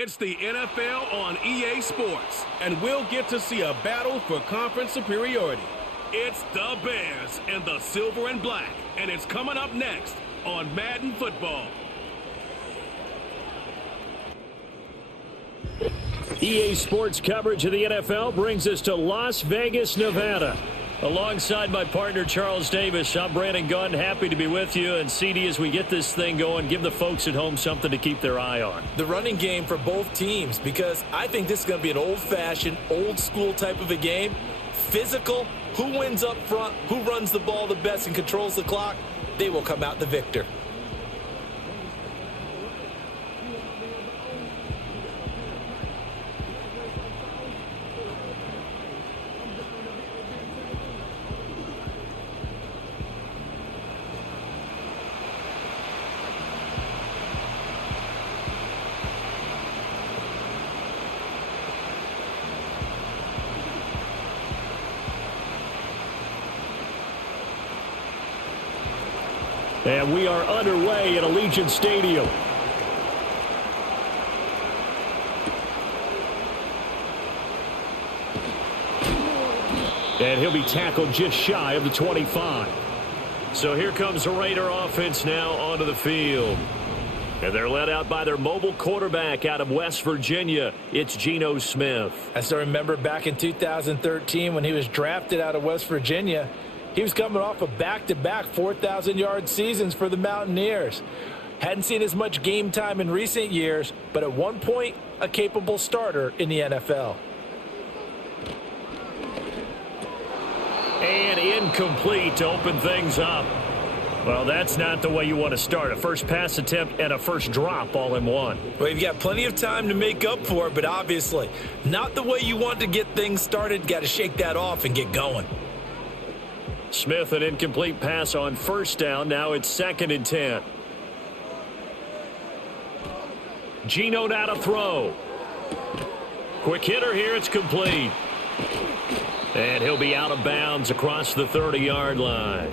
It's the NFL on EA Sports, and we'll get to see a battle for conference superiority. It's the Bears and the silver and black, and it's coming up next on Madden Football. EA Sports coverage of the NFL brings us to Las Vegas, Nevada. Alongside my partner, Charles Davis, I'm Brandon Gunn. Happy to be with you. And CD, as we get this thing going, give the folks at home something to keep their eye on. The running game for both teams, because I think this is going to be an old-fashioned, old-school type of a game. Physical, who wins up front, who runs the ball the best and controls the clock, they will come out the victor. And we are underway at Allegiant Stadium. And he'll be tackled just shy of the 25. So here comes the Raider offense now onto the field. And they're led out by their mobile quarterback out of West Virginia. It's Geno Smith. I still remember back in 2013 when he was drafted out of West Virginia. He was coming off of back-to-back 4,000-yard seasons for the Mountaineers. Hadn't seen as much game time in recent years, but at one point, a capable starter in the NFL. And incomplete to open things up. Well, that's not the way you want to start. A first pass attempt and a first drop all in one. Well, you've got plenty of time to make up for it, but obviously not the way you want to get things started. Got to shake that off and get going. Smith, an incomplete pass on first down. Now it's 2nd and 10. Geno now to throw. Quick hitter here. It's complete. And he'll be out of bounds across the 30-yard line.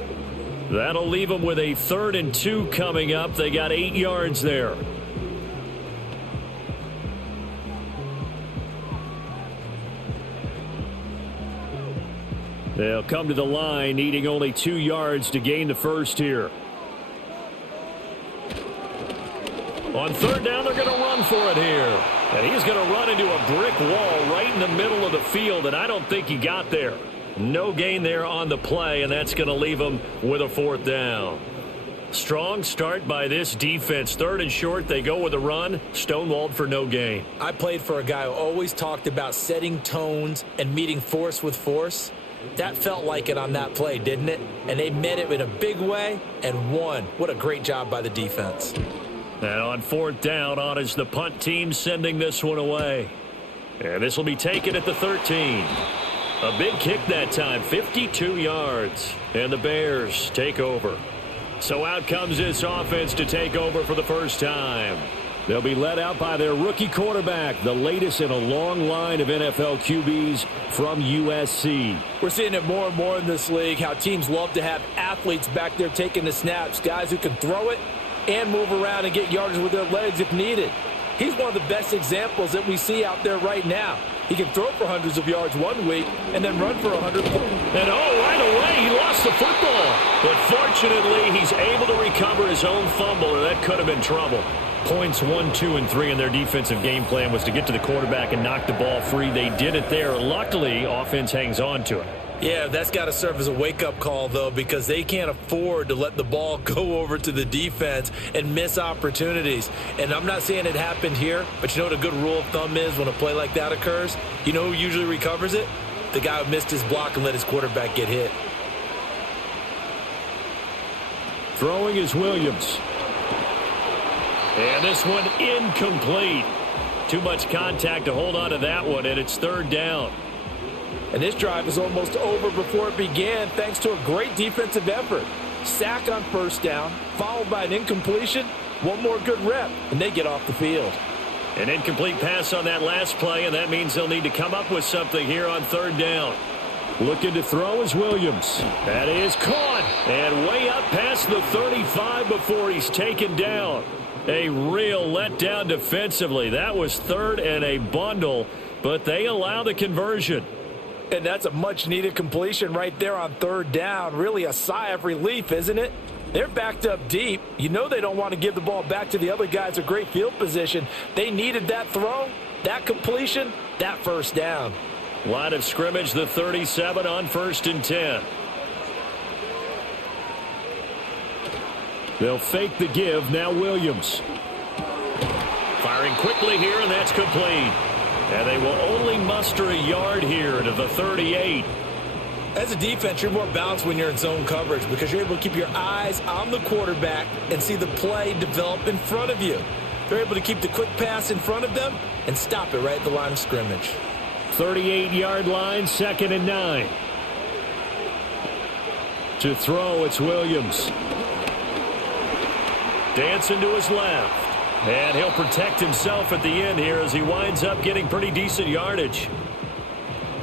That'll leave them with a 3rd and 2 coming up. They got 8 yards there. They'll come to the line, needing only 2 yards to gain the first here. On 3rd down, they're going to run for it here. And he's going to run into a brick wall right in the middle of the field, and I don't think he got there. No gain there on the play, and that's going to leave him with a 4th down. Strong start by this defense. 3rd and short, they go with a run. Stonewalled for no gain. I played for a guy who always talked about setting tones and meeting force with force. That felt like it on that play, didn't it? And they met it in a big way and won. What a great job by the defense. And on 4th down, on is the punt team sending this one away. And this will be taken at the 13. A big kick that time, 52 yards. And the Bears take over. So out comes this offense to take over for the first time. They'll be led out by their rookie quarterback, the latest in a long line of NFL QBs from USC. We're seeing it more and more in this league, how teams love to have athletes back there taking the snaps, guys who can throw it and move around and get yardage with their legs if needed. He's one of the best examples that we see out there right now. He can throw for hundreds of yards one week and then run for 100. And right away, he lost the football. But fortunately, he's able to recover his own fumble, or that could have been trouble. Points 1, 2, and 3 in their defensive game plan was to get to the quarterback and knock the ball free. They did it there. Luckily, offense hangs on to it. Yeah, that's got to serve as a wake-up call, though, because they can't afford to let the ball go over to the defense and miss opportunities. And I'm not saying it happened here, but you know what a good rule of thumb is when a play like that occurs? You know who usually recovers it? The guy who missed his block and let his quarterback get hit. Throwing is Williams. And this one incomplete. Too much contact to hold on to that one, and it's 3rd down. And this drive is almost over before it began thanks to a great defensive effort. Sack on 1st down, followed by an incompletion, one more good rep, and they get off the field. An incomplete pass on that last play, and that means they'll need to come up with something here on 3rd down. Looking to throw is Williams. That is caught, and way up past the 35 before he's taken down. A real letdown defensively. That was third and a bundle, but they allow the conversion. And that's a much-needed completion right there on third down. Really a sigh of relief, isn't it? They're backed up deep. You know they don't want to give the ball back to the other guys. A great field position. They needed that throw, that completion, that first down. Line of scrimmage, the 37 on 1st and 10. They'll fake the give. Now Williams. Firing quickly here, and that's complete. And they will only muster a yard here to the 38. As a defense, you're more balanced when you're in zone coverage because you're able to keep your eyes on the quarterback and see the play develop in front of you. They're able to keep the quick pass in front of them and stop it right at the line of scrimmage. 38-yard line, 2nd and 9. To throw, it's Williams. Dancing to his left. And he'll protect himself at the end here as he winds up getting pretty decent yardage.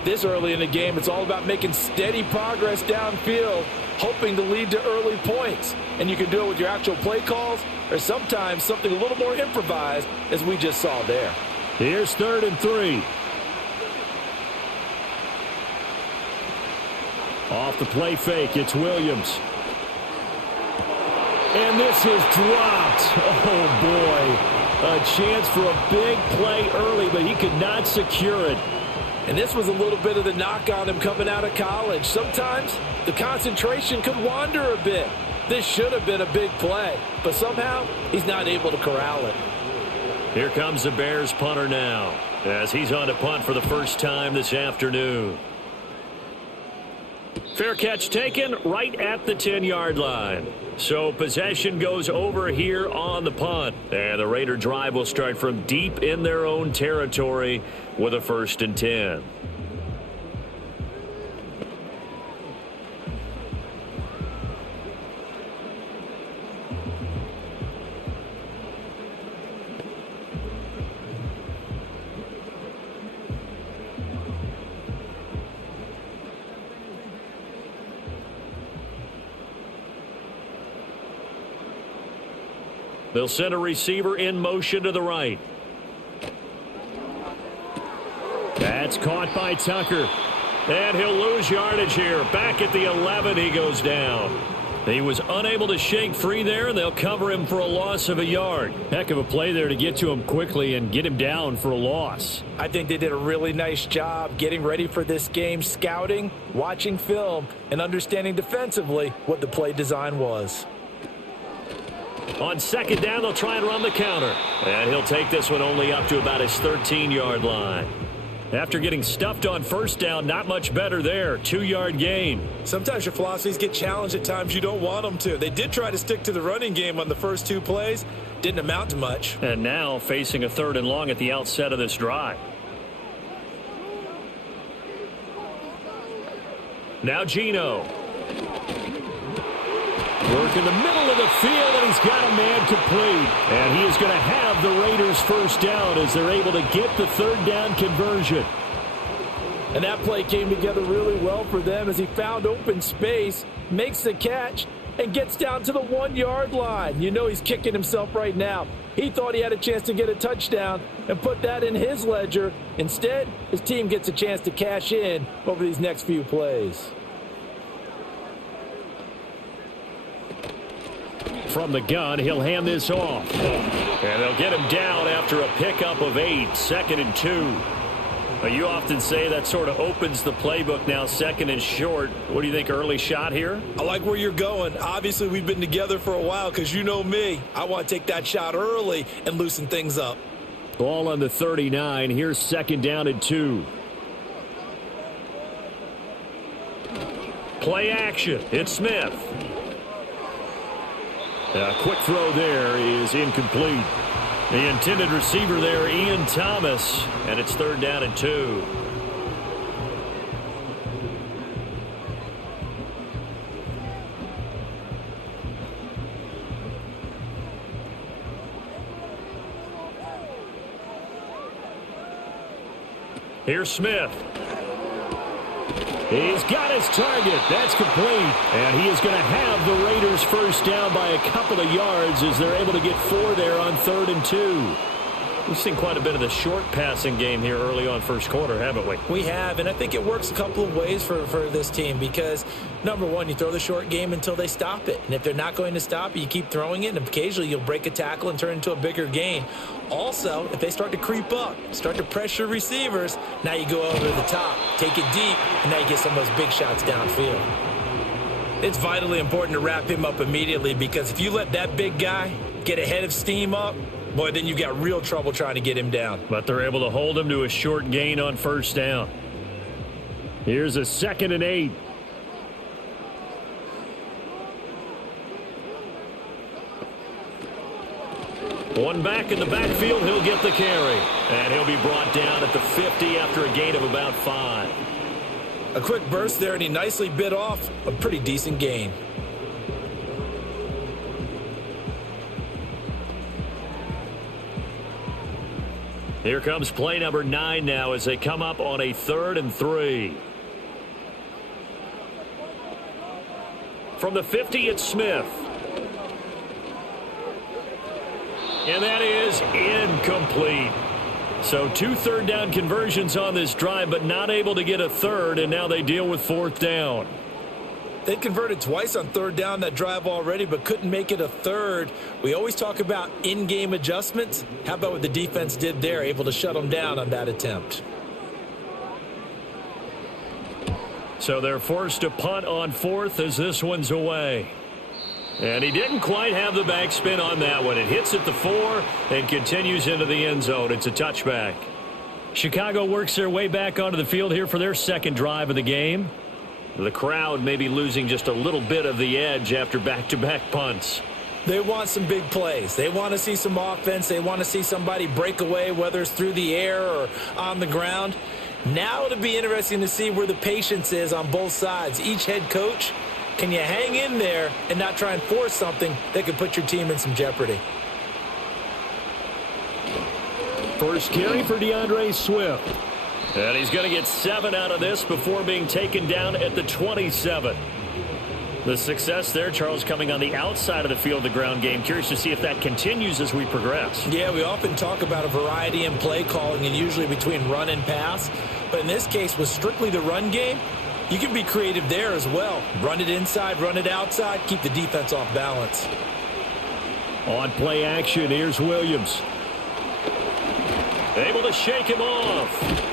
This early in the game, it's all about making steady progress downfield, hoping to lead to early points. And you can do it with your actual play calls or sometimes something a little more improvised, as we just saw there. Here's 3rd and 3. Off the play fake, it's Williams. And this is dropped. Oh, boy. A chance for a big play early, but he could not secure it. And this was a little bit of the knock on him coming out of college. Sometimes the concentration could wander a bit. This should have been a big play, but somehow he's not able to corral it. Here comes the Bears punter now as he's on to punt for the first time this afternoon. Fair catch taken right at the 10-yard line. So possession goes over here on the punt. And the Raider drive will start from deep in their own territory with a 1st and 10. They'll send a receiver in motion to the right. That's caught by Tucker. And he'll lose yardage here. Back at the 11, he goes down. He was unable to shake free there, and they'll cover him for a loss of a yard. Heck of a play there to get to him quickly and get him down for a loss. I think they did a really nice job getting ready for this game, scouting, watching film, and understanding defensively what the play design was. On 2nd down, they'll try and run the counter. And he'll take this one only up to about his 13-yard line. After getting stuffed on 1st down, not much better there. 2-yard gain. Sometimes your philosophies get challenged at times you don't want them to. They did try to stick to the running game on the first 2 plays. Didn't amount to much. And now facing a 3rd and long at the outset of this drive. Now Geno. Work in the middle of the field, and he's got a man complete. And he is going to have the Raiders' 1st down as they're able to get the 3rd down conversion. And that play came together really well for them as he found open space, makes the catch, and gets down to the 1-yard line. You know he's kicking himself right now. He thought he had a chance to get a touchdown and put that in his ledger. Instead, his team gets a chance to cash in over these next few plays. From the gun, he'll hand this off. And they'll get him down after a pickup of 8, 2nd and 2. You often say that sort of opens the playbook now, 2nd and short. What do you think, early shot here? I like where you're going. Obviously, we've been together for a while because you know me. I want to take that shot early and loosen things up. Ball on the 39. Here's 2nd down and 2. Play action. It's Smith. A quick throw there is incomplete. The intended receiver there, Ian Thomas, and it's 3rd down and 2. Here's Smith. He's got his target. That's complete. And he is going to have the Raiders first down by a couple of yards as they're able to get 4 there on 3rd and 2. We've seen quite a bit of the short passing game here early on first quarter, haven't we? We have, and I think it works a couple of ways for this team because, number one, you throw the short game until they stop it. And if they're not going to stop it, you keep throwing it, and occasionally you'll break a tackle and turn it into a bigger gain. Also, if they start to creep up, start to pressure receivers, now you go over the top, take it deep, and now you get some of those big shots downfield. It's vitally important to wrap him up immediately because if you let that big guy get ahead of steam up, boy, then you got real trouble trying to get him down. But they're able to hold him to a short gain on first down. Here's a 2nd and 8. One back in the backfield, he'll get the carry. And he'll be brought down at the 50 after a gain of about 5. A quick burst there, and he nicely bit off a pretty decent gain. Here comes play number 9 now as they come up on a 3rd and 3. From the 50, it's Smith. And that is incomplete. So 2 third-down conversions on this drive, but not able to get a third, and now they deal with 4th down. They converted twice on 3rd down that drive already, but couldn't make it a 3rd. We always talk about in-game adjustments. How about what the defense did there, able to shut them down on that attempt? So they're forced to punt on 4th as this one's away. And he didn't quite have the backspin on that one. It hits at the 4 and continues into the end zone. It's a touchback. Chicago works their way back onto the field here for their 2nd drive of the game. The crowd may be losing just a little bit of the edge after back-to-back punts. They want some big plays. They want to see some offense. They want to see somebody break away, whether it's through the air or on the ground. Now it'll be interesting to see where the patience is on both sides. Each head coach, can you hang in there and not try and force something that could put your team in some jeopardy? First carry for DeAndre Swift. And he's going to get 7 out of this before being taken down at the 27. The success there, Charles, coming on the outside of the field, the ground game. Curious to see if that continues as we progress. Yeah, we often talk about a variety in play calling and usually between run and pass. But in this case, with strictly the run game, you can be creative there as well. Run it inside, run it outside, keep the defense off balance. On play action, here's Williams. Able to shake him off.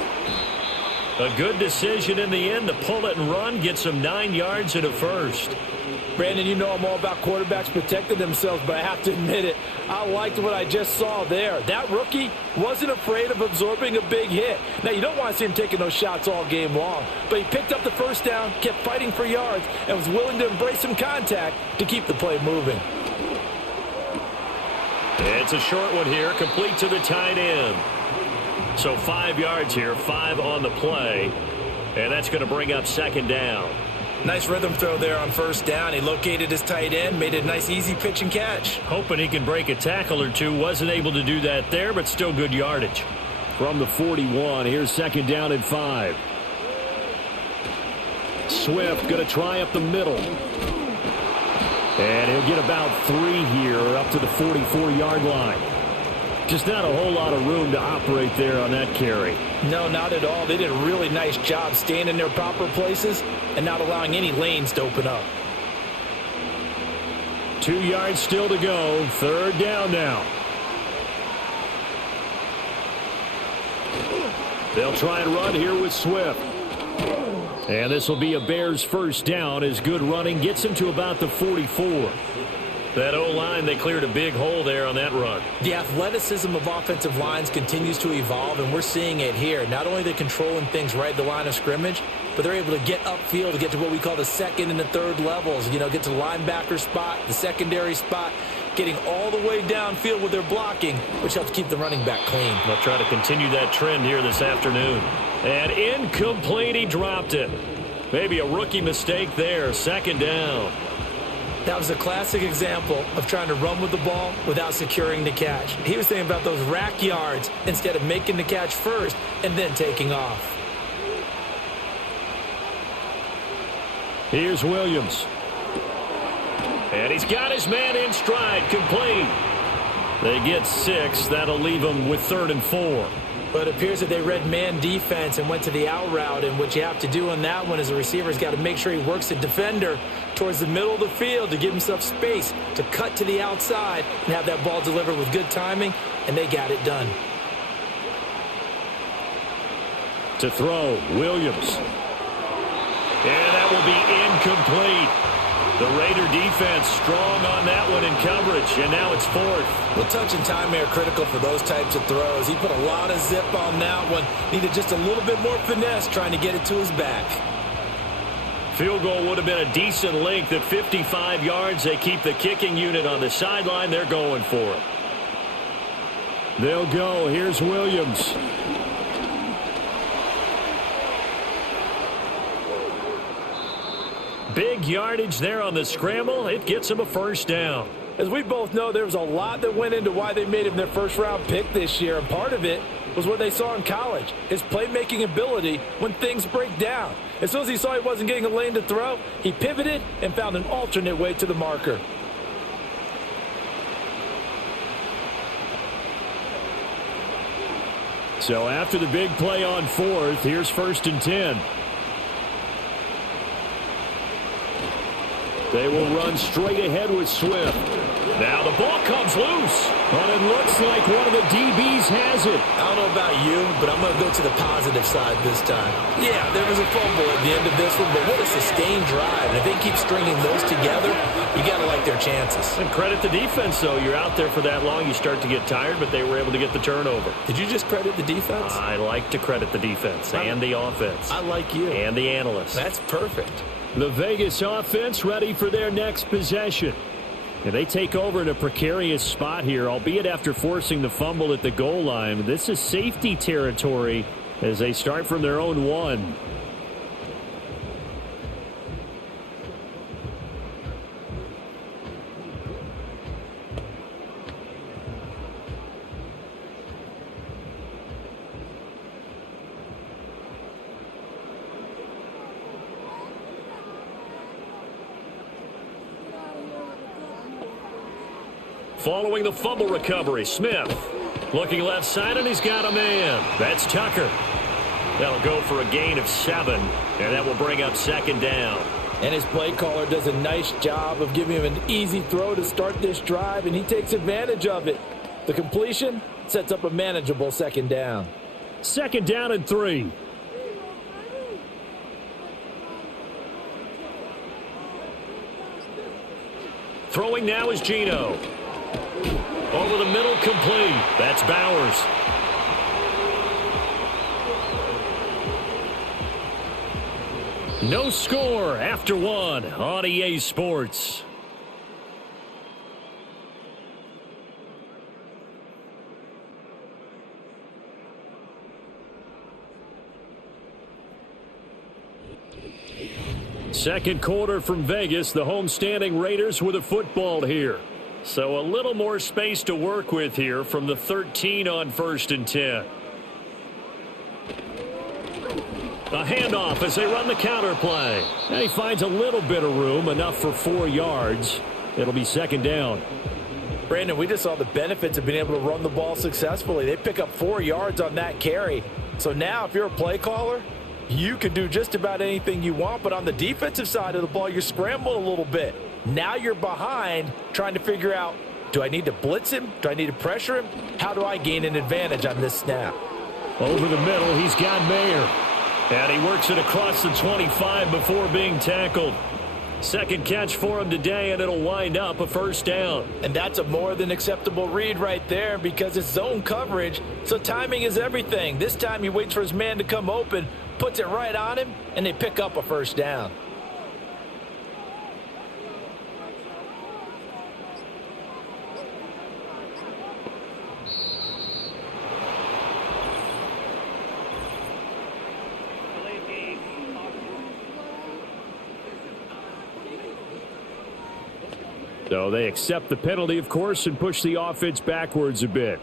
A good decision in the end to pull it and run, gets him 9 yards and a first. Brandon, you know I'm all about quarterbacks protecting themselves, but I have to admit it, I liked what I just saw there. That rookie wasn't afraid of absorbing a big hit. Now, you don't want to see him taking those shots all game long, but he picked up the first down, kept fighting for yards, and was willing to embrace some contact to keep the play moving. It's a short one here, complete to the tight end. So 5 yards here, 5 on the play, and that's going to bring up 2nd down. Nice rhythm throw there on first down. He located his tight end, made a nice easy pitch and catch. Hoping he can break a tackle or two. Wasn't able to do that there, but still good yardage. From the 41, here's 2nd down and 5. Swift going to try up the middle. And he'll get about 3 here up to the 44-yard line. Just not a whole lot of room to operate there on that carry. No, not at all. They did a really nice job staying in their proper places and not allowing any lanes to open up. 2 yards still to go. 3rd down now. They'll try and run here with Swift. And this will be a Bears first down as good running gets him to about the 44. That O-line, they cleared a big hole there on that run. The athleticism of offensive lines continues to evolve, and we're seeing it here. Not only are they controlling things right at the line of scrimmage, but they're able to get upfield to get to what we call the 2nd and the 3rd levels. You know, get to the linebacker spot, the secondary spot, getting all the way downfield with their blocking, which helps keep the running back clean. They'll try to continue that trend here this afternoon. And incomplete, he dropped it. Maybe a rookie mistake there, 2nd down. That was a classic example of trying to run with the ball without securing the catch. He was thinking about those rack yards instead of making the catch first and then taking off. Here's Williams. And he's got his man in stride, complete. They get 6. That'll leave them with 3rd and 4. But it appears that they read man defense and went to the out route. And what you have to do on that one is the receiver's got to make sure he works the defender towards the middle of the field to give himself space to cut to the outside and have that ball delivered with good timing, and they got it done. To throw, Williams. And that will be incomplete. The Raider defense strong on that one in coverage, and now it's 4th. Well, touch and time are critical for those types of throws. He put a lot of zip on that one. Needed just a little bit more finesse trying to get it to his back. Field goal would have been a decent length at 55 yards. They keep the kicking unit on the sideline. They're going for it. They'll go. Here's Williams. Big yardage there on the scramble. It gets him a 1st down. As we both know, there was a lot that went into why they made him their first-round pick this year, and part of it was what they saw in college, his playmaking ability when things break down. As soon as he saw he wasn't getting a lane to throw, he pivoted and found an alternate way to the marker. So after the big play on 4th, here's 1st and 10. They will run straight ahead with Swift. Now the ball comes loose. But it looks like one of the DBs has it. I don't know about you, but I'm going to go to the positive side this time. Yeah, there was a fumble at the end of this one, but what a sustained drive. And if they keep stringing those together, you got to like their chances. And credit the defense, though. You're out there for that long, you start to get tired, but they were able to get the turnover. Did you just credit the defense? I like to credit the defense and the offense. I like you. And the analysts. That's perfect. The Vegas offense ready for their next possession. And they take over in a precarious spot here, albeit after forcing the fumble at the goal line. This is safety territory as they start from their own 1. Following the fumble recovery, Smith looking left side, and he's got a man. That's Tucker. That'll go for a gain of 7, and that will bring up 2nd down. And his play caller does a nice job of giving him an easy throw to start this drive, and he takes advantage of it. The completion sets up a manageable 2nd down. 2nd down and 3. Throwing now is Geno. Over the middle, complete. That's Bowers. No score after 1 on EA Sports. Second quarter from Vegas. The homestanding Raiders with a football here. So a little more space to work with here from the 13 on 1st and 10. A handoff as they run the counter play. And he finds a little bit of room, enough for 4 yards. It'll be 2nd down. Brandon, we just saw the benefits of being able to run the ball successfully. They pick up 4 yards on that carry. So now if you're a play caller, you can do just about anything you want. But on the defensive side of the ball, you're scrambling a little bit. Now you're behind trying to figure out, do I need to blitz him? Do I need to pressure him? How do I gain an advantage on this snap? Over the middle, he's got Mayer. And he works it across the 25 before being tackled. Second catch for him today, and it'll wind up a 1st down. And that's a more than acceptable read right there because it's zone coverage, so timing is everything. This time he waits for his man to come open, puts it right on him, and they pick up a 1st down. So they accept the penalty, of course, and push the offense backwards a bit.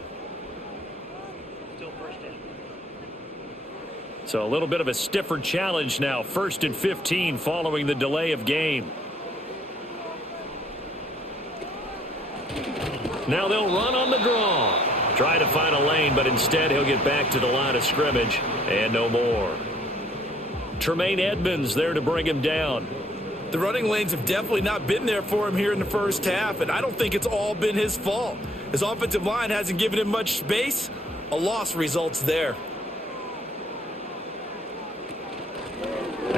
So a little bit of a stiffer challenge now. 1st and 15 following the delay of game. Now they'll run on the draw. Try to find a lane, but instead he'll get back to the line of scrimmage and no more. Tremaine Edmonds there to bring him down. The running lanes have definitely not been there for him here in the first half, and I don't think it's all been his fault. His offensive line hasn't given him much space. A loss results there.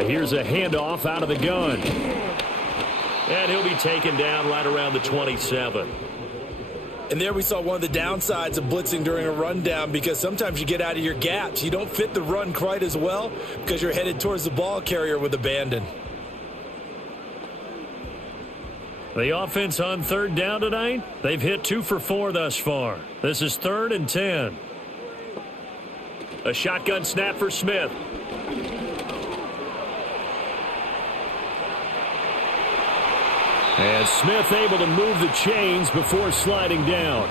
Here's a handoff out of the gun. And he'll be taken down right around the 27. And there we saw one of the downsides of blitzing during a rundown, because sometimes you get out of your gaps. You don't fit the run quite as well because you're headed towards the ball carrier with abandon. The offense on 3rd down tonight, they've hit 2 for 4 thus far. This is 3rd and 10. A shotgun snap for Smith. And Smith able to move the chains before sliding down.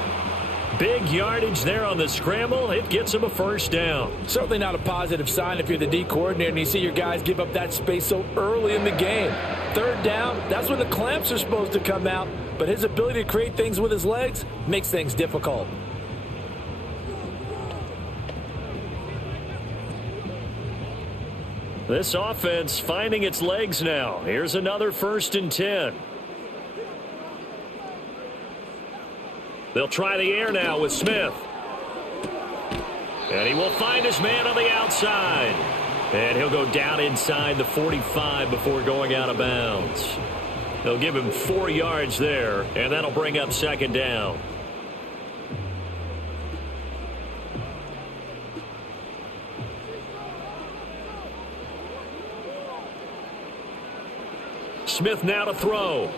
Big yardage there on the scramble. It gets him a 1st down. Certainly not a positive sign if you're the D coordinator and you see your guys give up that space so early in the game. 3rd down, that's when the clamps are supposed to come out. But his ability to create things with his legs makes things difficult. This offense finding its legs now. Here's another 1st and 10. They'll try the air now with Smith. And he will find his man on the outside. And he'll go down inside the 45 before going out of bounds. They'll give him 4 yards there, and that'll bring up 2nd down. Smith now to throw.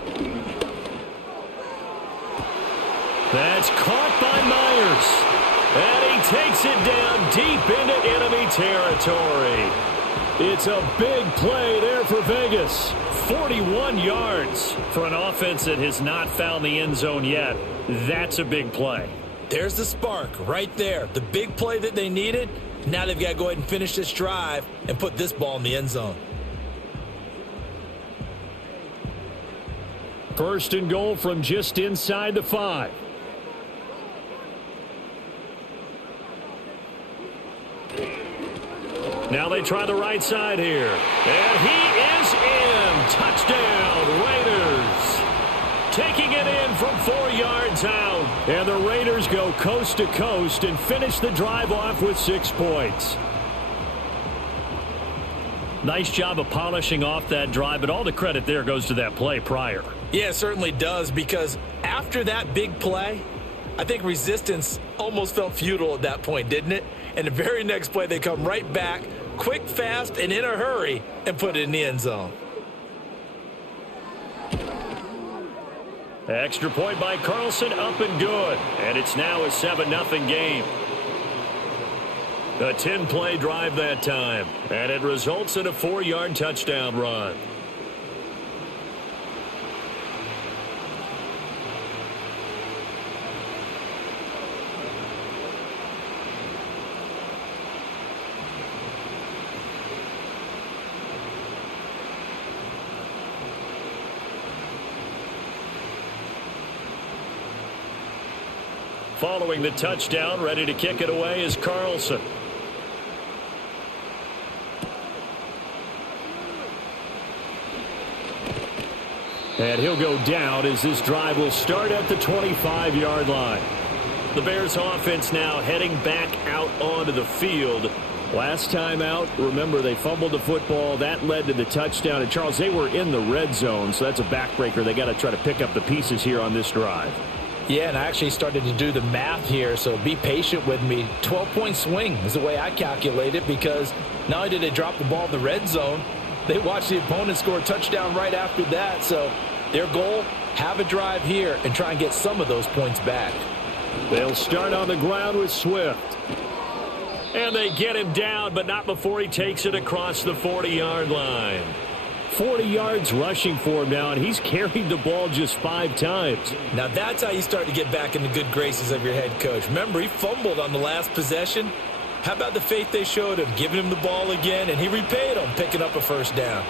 That's caught by Myers. And he takes it down deep into enemy territory. It's a big play there for Vegas. 41 yards for an offense that has not found the end zone yet. That's a big play. There's the spark right there. The big play that they needed. Now they've got to go ahead and finish this drive and put this ball in the end zone. 1st and goal from just inside the 5. Now they try the right side here. And he is in. Touchdown, Raiders. Taking it in from 4 yards out. And the Raiders go coast to coast and finish the drive off with 6 points. Nice job of polishing off that drive, but all the credit there goes to that play prior. Yeah, it certainly does, because after that big play, I think resistance almost felt futile at that point, didn't it? And the very next play, they come right back, quick, fast, and in a hurry, and put it in the end zone. Extra point by Carlson, up and good. And it's now a 7-0 game. A 10-play drive that time, and it results in a 4-yard touchdown run. Following the touchdown, ready to kick it away is Carlson. And he'll go down as this drive will start at the 25-yard line. The Bears offense now heading back out onto the field. Last time out, remember, they fumbled the football. That led to the touchdown. And, Charles, they were in the red zone, so that's a backbreaker. They got to try to pick up the pieces here on this drive. Yeah, and I actually started to do the math here, so be patient with me. 12-point swing is the way I calculate it, because not only did they drop the ball in the red zone, they watched the opponent score a touchdown right after that. So their goal, have a drive here and try and get some of those points back. They'll start on the ground with Swift. And they get him down, but not before he takes it across the 40-yard line. 40 yards rushing for him now, and he's carried the ball just 5 times. Now that's how you start to get back in the good graces of your head coach. Remember, he fumbled on the last possession. How about the faith they showed him, giving him the ball again, and he repaid them, picking up a first down.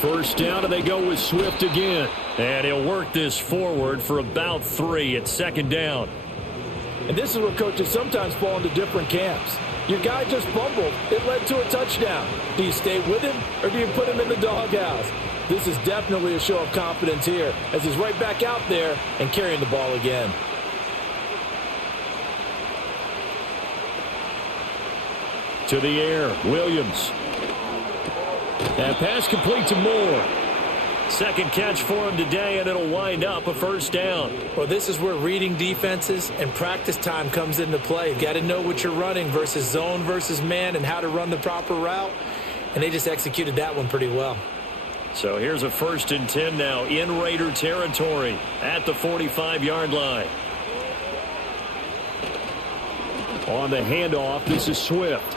First down, and they go with Swift again. And he'll work this forward for about 3 at second down. And this is where coaches sometimes fall into different camps. Your guy just fumbled. It led to a touchdown. Do you stay with him, or do you put him in the doghouse? This is definitely a show of confidence here, as he's right back out there and carrying the ball again. To the air, Williams. That pass complete to Moore. Second catch for him today, and it'll wind up a first down. Well, this is where reading defenses and practice time comes into play. You've got to know what you're running versus zone versus man and how to run the proper route. And they just executed that one pretty well. So here's a 1st and 10 now in Raider territory at the 45-yard line. On the handoff, this is Swift.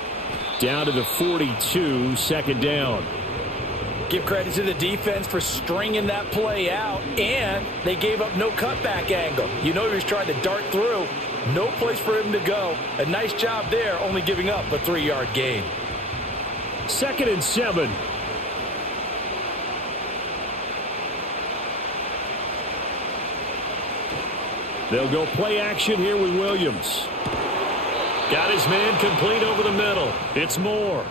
Down to the 42, second down. Give credit to the defense for stringing that play out, and they gave up no cutback angle. You know he was trying to dart through. No place for him to go. A nice job there, only giving up a 3-yard gain. 2nd and 7. They'll go play action here with Williams. Got his man complete over the middle. It's Moore.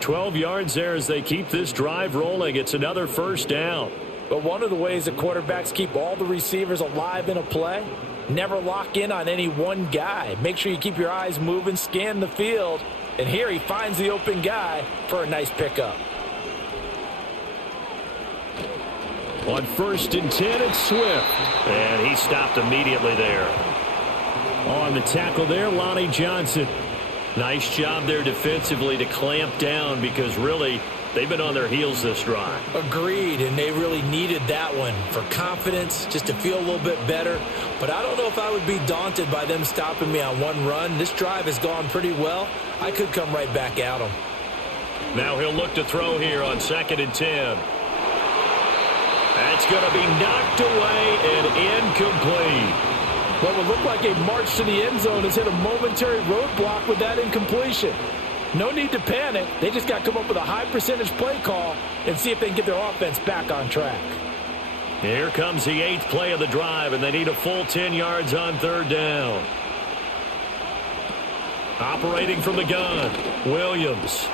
12 yards there as they keep this drive rolling. It's another first down. But one of the ways that quarterbacks keep all the receivers alive in a play, never lock in on any one guy. Make sure you keep your eyes moving, scan the field. And here he finds the open guy for a nice pickup. On 1st and 10, it's Swift. And he stopped immediately there. On the tackle there, Lonnie Johnson. Nice job there defensively to clamp down, because really they've been on their heels this drive. Agreed, and they really needed that one for confidence, just to feel a little bit better. But I don't know if I would be daunted by them stopping me on one run. This drive has gone pretty well. I could come right back at them. Now he'll look to throw here on 2nd and 10. That's going to be knocked away and incomplete. What would look like a march to the end zone has hit a momentary roadblock with that incompletion. No need to panic. They just got to come up with a high percentage play call and see if they can get their offense back on track. Here comes the 8th play of the drive, and they need a full 10 yards on 3rd down. Operating from the gun, Williams.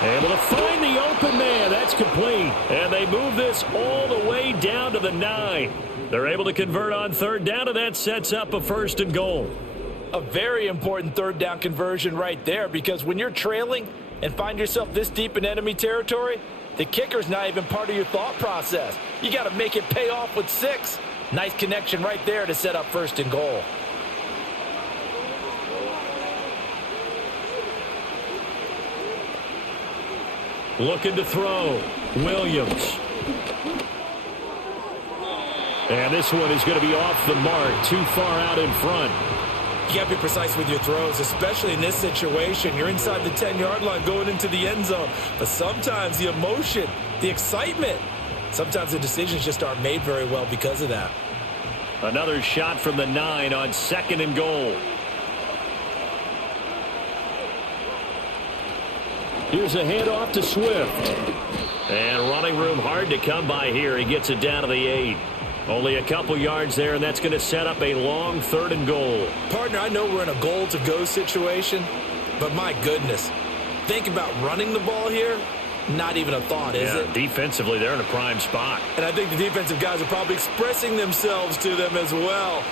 Able to find the open man. That's complete. And they move this all the way down to the 9. They're able to convert on 3rd down, and that sets up a 1st and goal. A very important 3rd down conversion right there, because when you're trailing and find yourself this deep in enemy territory, the kicker's not even part of your thought process. You got to make it pay off with 6. Nice connection right there to set up 1st and goal. Looking to throw, Williams. And this one is going to be off the mark, too far out in front. You got to be precise with your throws, especially in this situation. You're inside the 10-yard line going into the end zone. But sometimes the emotion, the excitement, sometimes the decisions just aren't made very well because of that. Another shot from the 9 on 2nd and goal. Here's a handoff to Swift. And running room hard to come by here. He gets it down to the 8. Only a couple yards there, and that's going to set up a long 3rd and goal. Partner, I know we're in a goal-to-go situation, but my goodness, think about running the ball here. Not even a thought, is it? Defensively, they're in a prime spot. And I think the defensive guys are probably expressing themselves to them as well.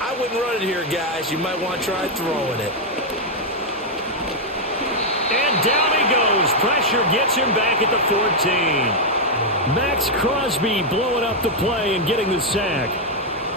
I wouldn't run it here, guys. You might want to try throwing it. And down he goes. Pressure gets him back at the 14. Max Crosby blowing up the play and getting the sack.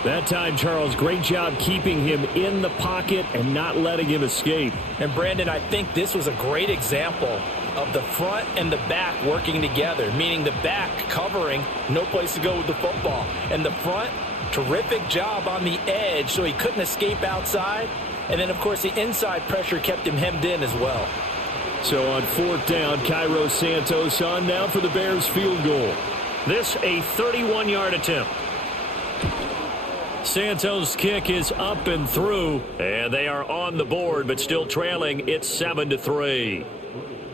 That time, Charles, great job keeping him in the pocket and not letting him escape. And, Brandon, I think this was a great example of the front and the back working together, meaning the back covering, no place to go with the football. And the front, terrific job on the edge so he couldn't escape outside. And then, of course, the inside pressure kept him hemmed in as well. So on 4th down, Cairo Santos on now for the Bears field goal. This a 31-yard attempt. Santos' kick is up and through, and they are on the board, but still trailing. It's 7-3.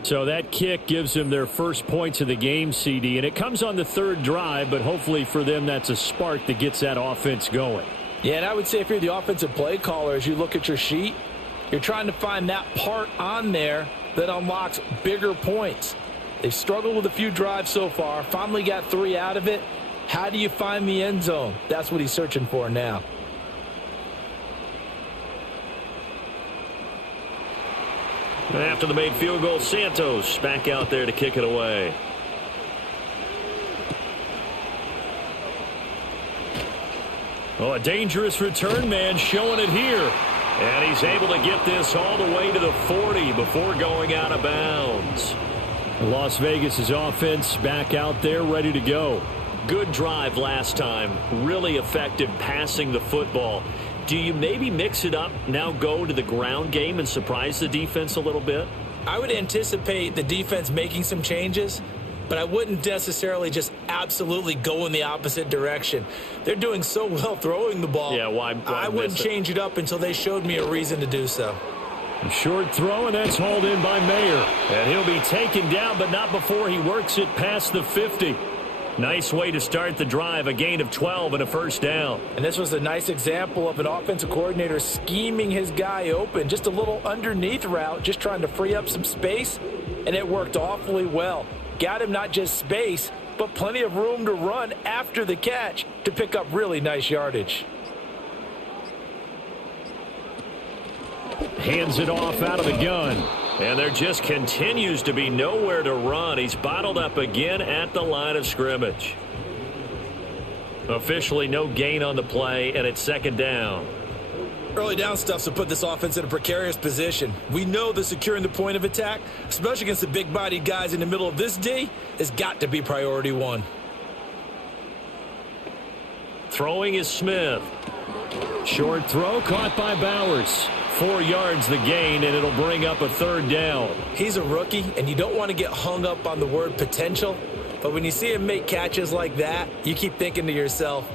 So that kick gives them their first points of the game, CD, and it comes on the third drive, but hopefully for them that's a spark that gets that offense going. Yeah, and I would say if you're the offensive play caller, as you look at your sheet, you're trying to find that part on there that unlocks bigger points. They've struggled with a few drives so far, finally got 3 out of it. How do you find the end zone? That's what he's searching for now. After the made field goal, Santos back out there to kick it away. Oh, a dangerous return man showing it here. And he's able to get this all the way to the 40 before going out of bounds. Las Vegas' offense back out there ready to go. Good drive last time. Really effective passing the football. Do you maybe mix it up, now go to the ground game and surprise the defense a little bit? I would anticipate the defense making some changes, but I wouldn't necessarily just absolutely go in the opposite direction. They're doing so well throwing the ball. Yeah, why I wouldn't change it up until they showed me a reason to do so. A short throw, and that's hauled in by Mayer. And he'll be taken down, but not before he works it past the 50. Nice way to start the drive, a gain of 12 and a first down. And this was a nice example of an offensive coordinator scheming his guy open. Just a little underneath route, just trying to free up some space, and it worked awfully well. Got him not just space, but plenty of room to run after the catch to pick up really nice yardage. Hands it off out of the gun. And there just continues to be nowhere to run. He's bottled up again at the line of scrimmage. Officially no gain on the play, and it's second down. Early down stuff to put this offense in a precarious position. We know that securing the point of attack, especially against the big-bodied guys in the middle of this D, has got to be priority one. Throwing is Smith. Short throw caught by Bowers. 4 yards the gain, and it'll bring up a third down. He's a rookie, and you don't want to get hung up on the word potential. But when you see him make catches like that, you keep thinking to yourself,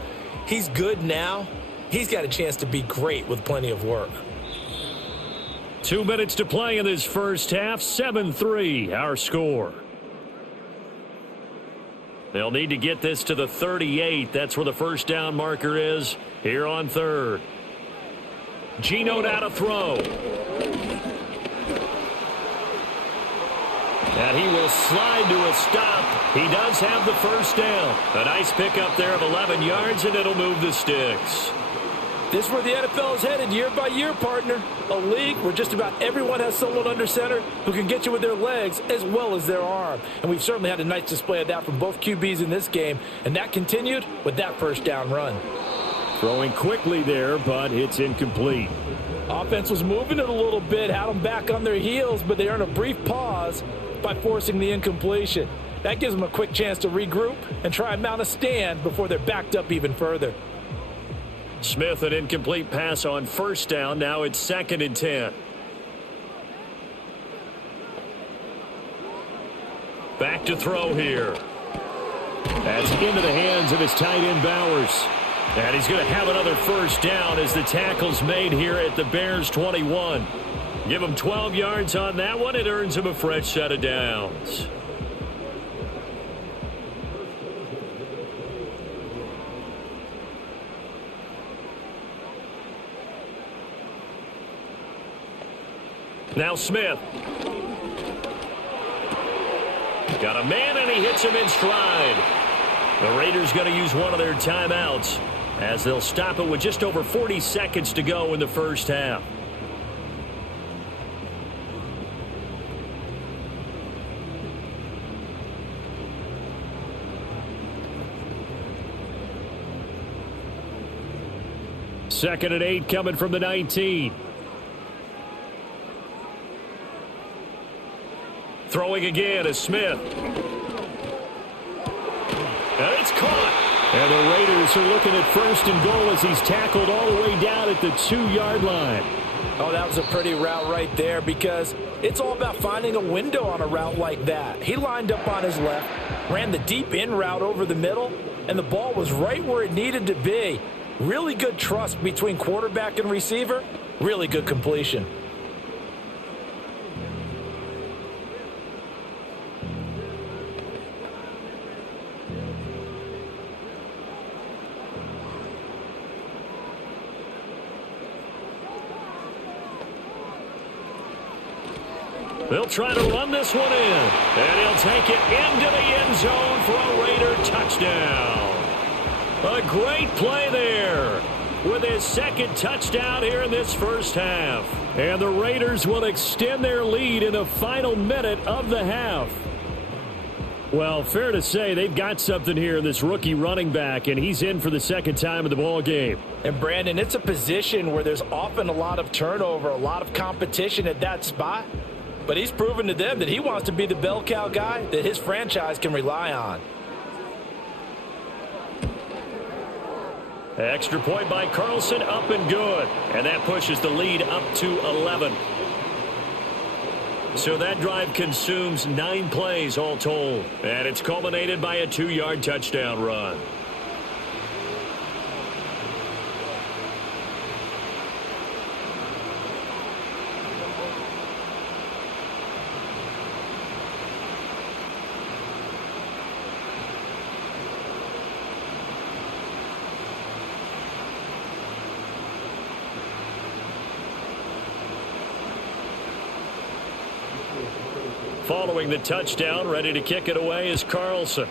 he's good now. He's got a chance to be great with plenty of work. 2 minutes to play in this first half. 7-3, our score. They'll need to get this to the 38. That's where the first down marker is here on third. Geno now to throw. And he will slide to a stop. He does have the first down. A nice pickup there of 11 yards, and it'll move the sticks. This is where the NFL is headed year by year, partner. A league where just about everyone has someone under center who can get you with their legs as well as their arm. And we've certainly had a nice display of that from both QBs in this game. And that continued with that first down run. Throwing quickly there, but it's incomplete. Offense was moving it a little bit, had them back on their heels, but they earned a brief pause by forcing the incompletion. That gives them a quick chance to regroup and try and mount a stand before they're backed up even further. Smith, an incomplete pass on first down. Now it's 2nd and 10. Back to throw here. That's into the hands of his tight end Bowers. And he's going to have another first down as the tackle's made here at the Bears 21. Give him 12 yards on that one. It earns him a fresh set of downs. Now Smith. Got a man, and he hits him in stride. The Raiders going to use one of their timeouts as they'll stop it with just over 40 seconds to go in the first half. Second and 8 coming from the 19. Throwing again is Smith. And it's caught. And the Raiders are looking at first and goal as he's tackled all the way down at the 2-yard line. Oh, that was a pretty route right there because it's all about finding a window on a route like that. He lined up on his left, ran the deep in route over the middle, and the ball was right where it needed to be. Really good trust between quarterback and receiver. Really good completion. They'll try to run this one in, and he'll take it into the end zone for a Raider touchdown. A great play there with his second touchdown here in this first half. And the Raiders will extend their lead in the final minute of the half. Well, fair to say they've got something here in this rookie running back, and he's in for the second time in the ball game. And, Brandon, it's a position where there's often a lot of turnover, a lot of competition at that spot. But he's proven to them that he wants to be the bell cow guy that his franchise can rely on. Extra point by Carlson, up and good. And that pushes the lead up to 11. So that drive consumes 9 plays all told. And it's culminated by a 2-yard touchdown run. Following the touchdown, ready to kick it away is Carlson.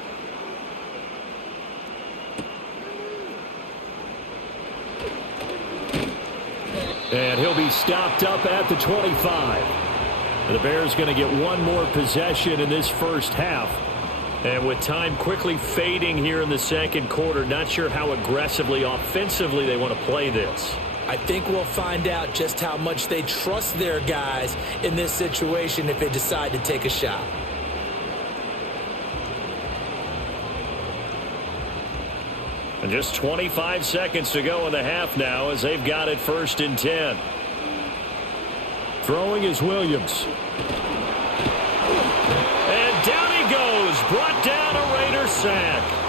And he'll be stopped up at the 25. The Bears going to get one more possession in this first half. And with time quickly fading here in the second quarter, not sure how aggressively, offensively they want to play this. I think we'll find out just how much they trust their guys in this situation if they decide to take a shot. And just 25 seconds to go in the half now as they've got it 1st and 10. Throwing is Williams. And down he goes. Brought down a Raider sack.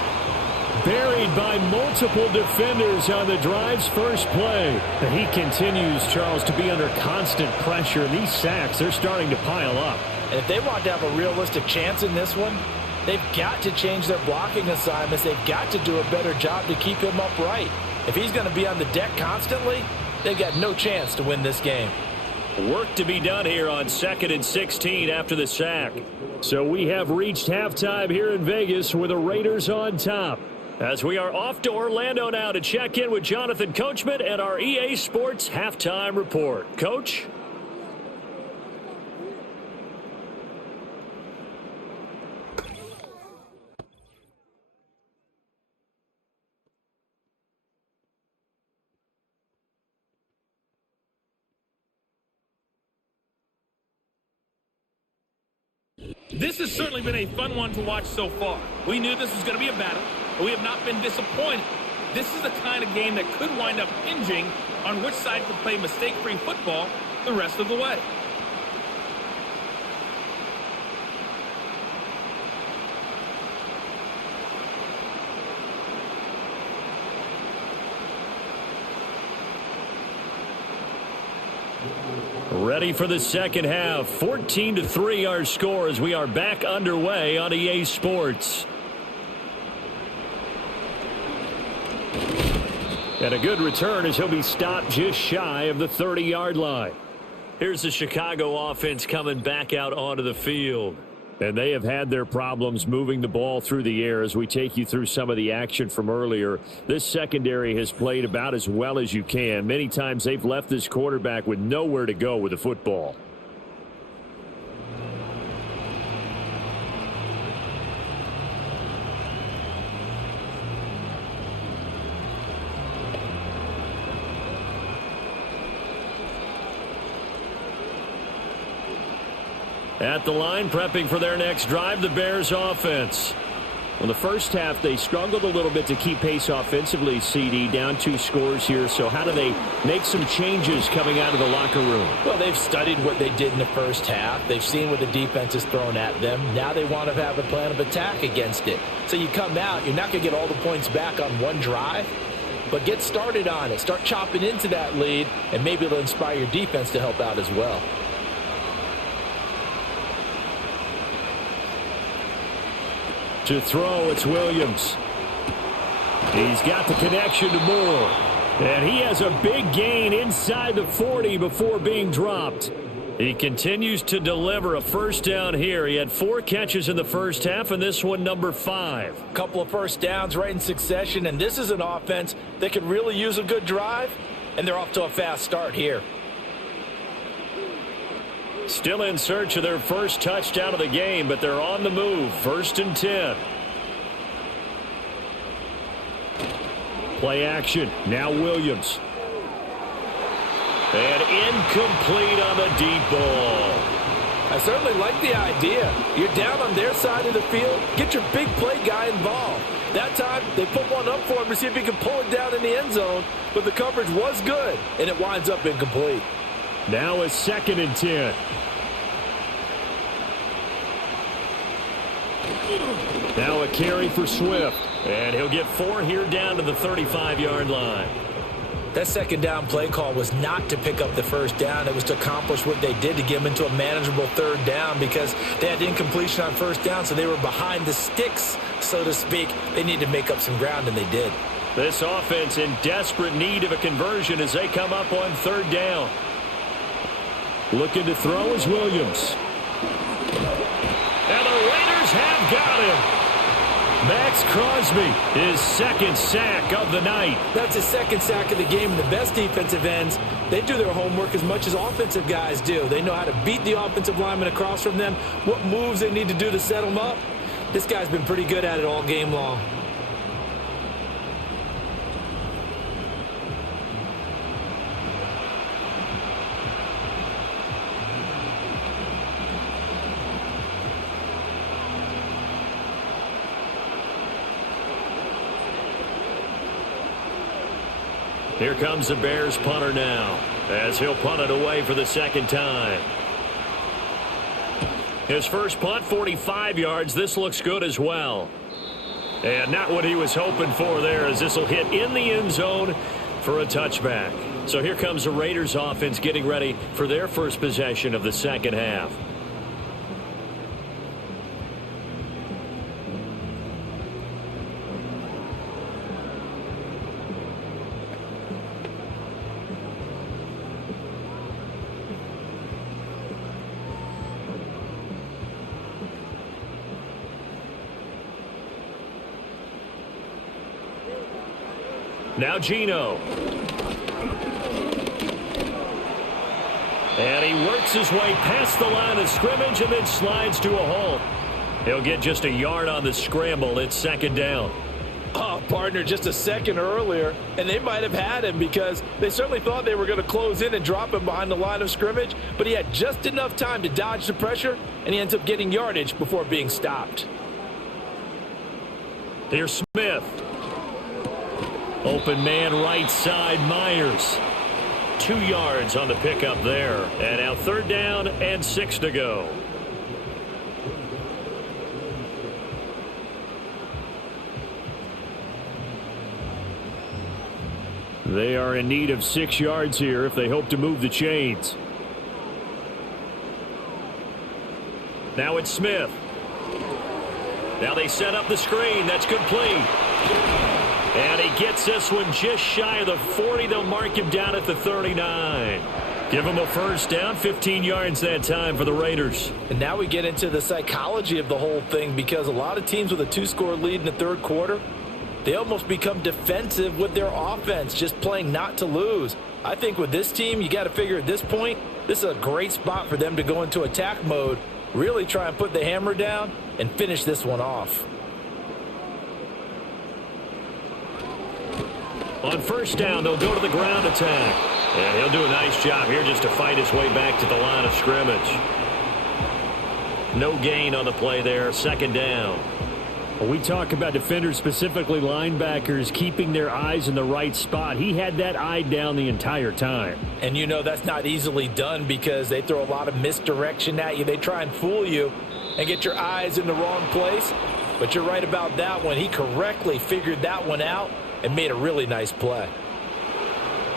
Buried by multiple defenders on the drive's first play. And he continues, Charles, to be under constant pressure. These sacks, they're starting to pile up. And if they want to have a realistic chance in this one, they've got to change their blocking assignments. They've got to do a better job to keep him upright. If he's going to be on the deck constantly, they've got no chance to win this game. Work to be done here on 2nd and 16 after the sack. So we have reached halftime here in Vegas with the Raiders on top. As we are off to Orlando now to check in with Jonathan Coachman and our EA Sports Halftime Report. Coach? This has certainly been a fun one to watch so far. We knew this was going to be a battle, but we have not been disappointed. This is the kind of game that could wind up hinging on which side can play mistake-free football the rest of the way. Ready for the second half. 14-3 our score as we are back underway on EA Sports. And a good return as he'll be stopped just shy of the 30-yard line. Here's the Chicago offense coming back out onto the field. And they have had their problems moving the ball through the air as we take you through some of the action from earlier. This secondary has played about as well as you can. Many times they've left this quarterback with nowhere to go with the football. At the line, prepping for their next drive, the Bears offense. Well, the first half, they struggled a little bit to keep pace offensively, CD, down 2 scores here. So how do they make some changes coming out of the locker room? Well, they've studied what they did in the first half. They've seen what the defense has thrown at them. Now they want to have a plan of attack against it. So you come out, you're not going to get all the points back on one drive. but get started on it. Start chopping into that lead, and maybe it'll inspire your defense to help out as well. To throw, it's Williams. He's got the connection to Moore. And he has a big gain inside the 40 before being dropped. He continues to deliver a first down here. He had 4 catches in the first half, and this one number 5. A couple of first downs right in succession, and this is an offense that could really use a good drive, and they're off to a fast start here. Still in search of their first touchdown of the game, but they're on the move. 1st and 10. Play action. Now Williams. And incomplete on the deep ball. I certainly like the idea. You're down on their side of the field. Get your big play guy involved. That time, they put one up for him to see if he can pull it down in the end zone. But the coverage was good, and it winds up incomplete. Now it's 2nd and 10. Now a carry for Swift. And he'll get 4 here down to the 35-yard line. That second down play call was not to pick up the first down. It was to accomplish what they did to get them into a manageable 3rd down because they had incompletion on first down, so they were behind the sticks, so to speak. They needed to make up some ground, and they did. This offense in desperate need of a conversion as they come up on 3rd down. Looking to throw is Williams. And the Raiders have got him. Max Crosby, his 2nd sack of the night. That's his 2nd sack of the game. And the best defensive ends, they do their homework as much as offensive guys do. They know how to beat the offensive lineman across from them, what moves they need to do to set them up. This guy's been pretty good at it all game long. Here comes the Bears punter now as he'll punt it away for the 2nd time. His first punt, 45 yards. This looks good as well. And not what he was hoping for there as this will hit in the end zone for a touchback. So here comes the Raiders offense getting ready for their first possession of the second half. Now Geno. And he works his way past the line of scrimmage and then slides to a halt. He'll get just a yard on the scramble. It's 2nd down. Oh, partner, just a second earlier, and they might have had him because they certainly thought they were going to close in and drop him behind the line of scrimmage, but he had just enough time to dodge the pressure, and he ends up getting yardage before being stopped. Here's Smith. Open man right side, Myers. 2 yards on the pickup there. And now 3rd down and 6 to go. They are in need of 6 yards here if they hope to move the chains. Now it's Smith. Now they set up the screen. That's complete. And he gets this one just shy of the 40. They'll mark him down at the 39. Give him a first down, 15 yards that time for the Raiders. And now we get into the psychology of the whole thing because a lot of teams with a 2-score lead in the 3rd quarter, they almost become defensive with their offense, just playing not to lose. I think with this team, you got to figure at this point, this is a great spot for them to go into attack mode, really try and put the hammer down and finish this one off. On first down, they'll go to the ground attack. And he'll do a nice job here just to fight his way back to the line of scrimmage. No gain on the play there, 2nd down. When we talk about defenders, specifically linebackers, keeping their eyes in the right spot. He had that eye down the entire time. And you know that's not easily done because they throw a lot of misdirection at you. They try and fool you and get your eyes in the wrong place. But you're right about that one. He correctly figured that one out and made a really nice play.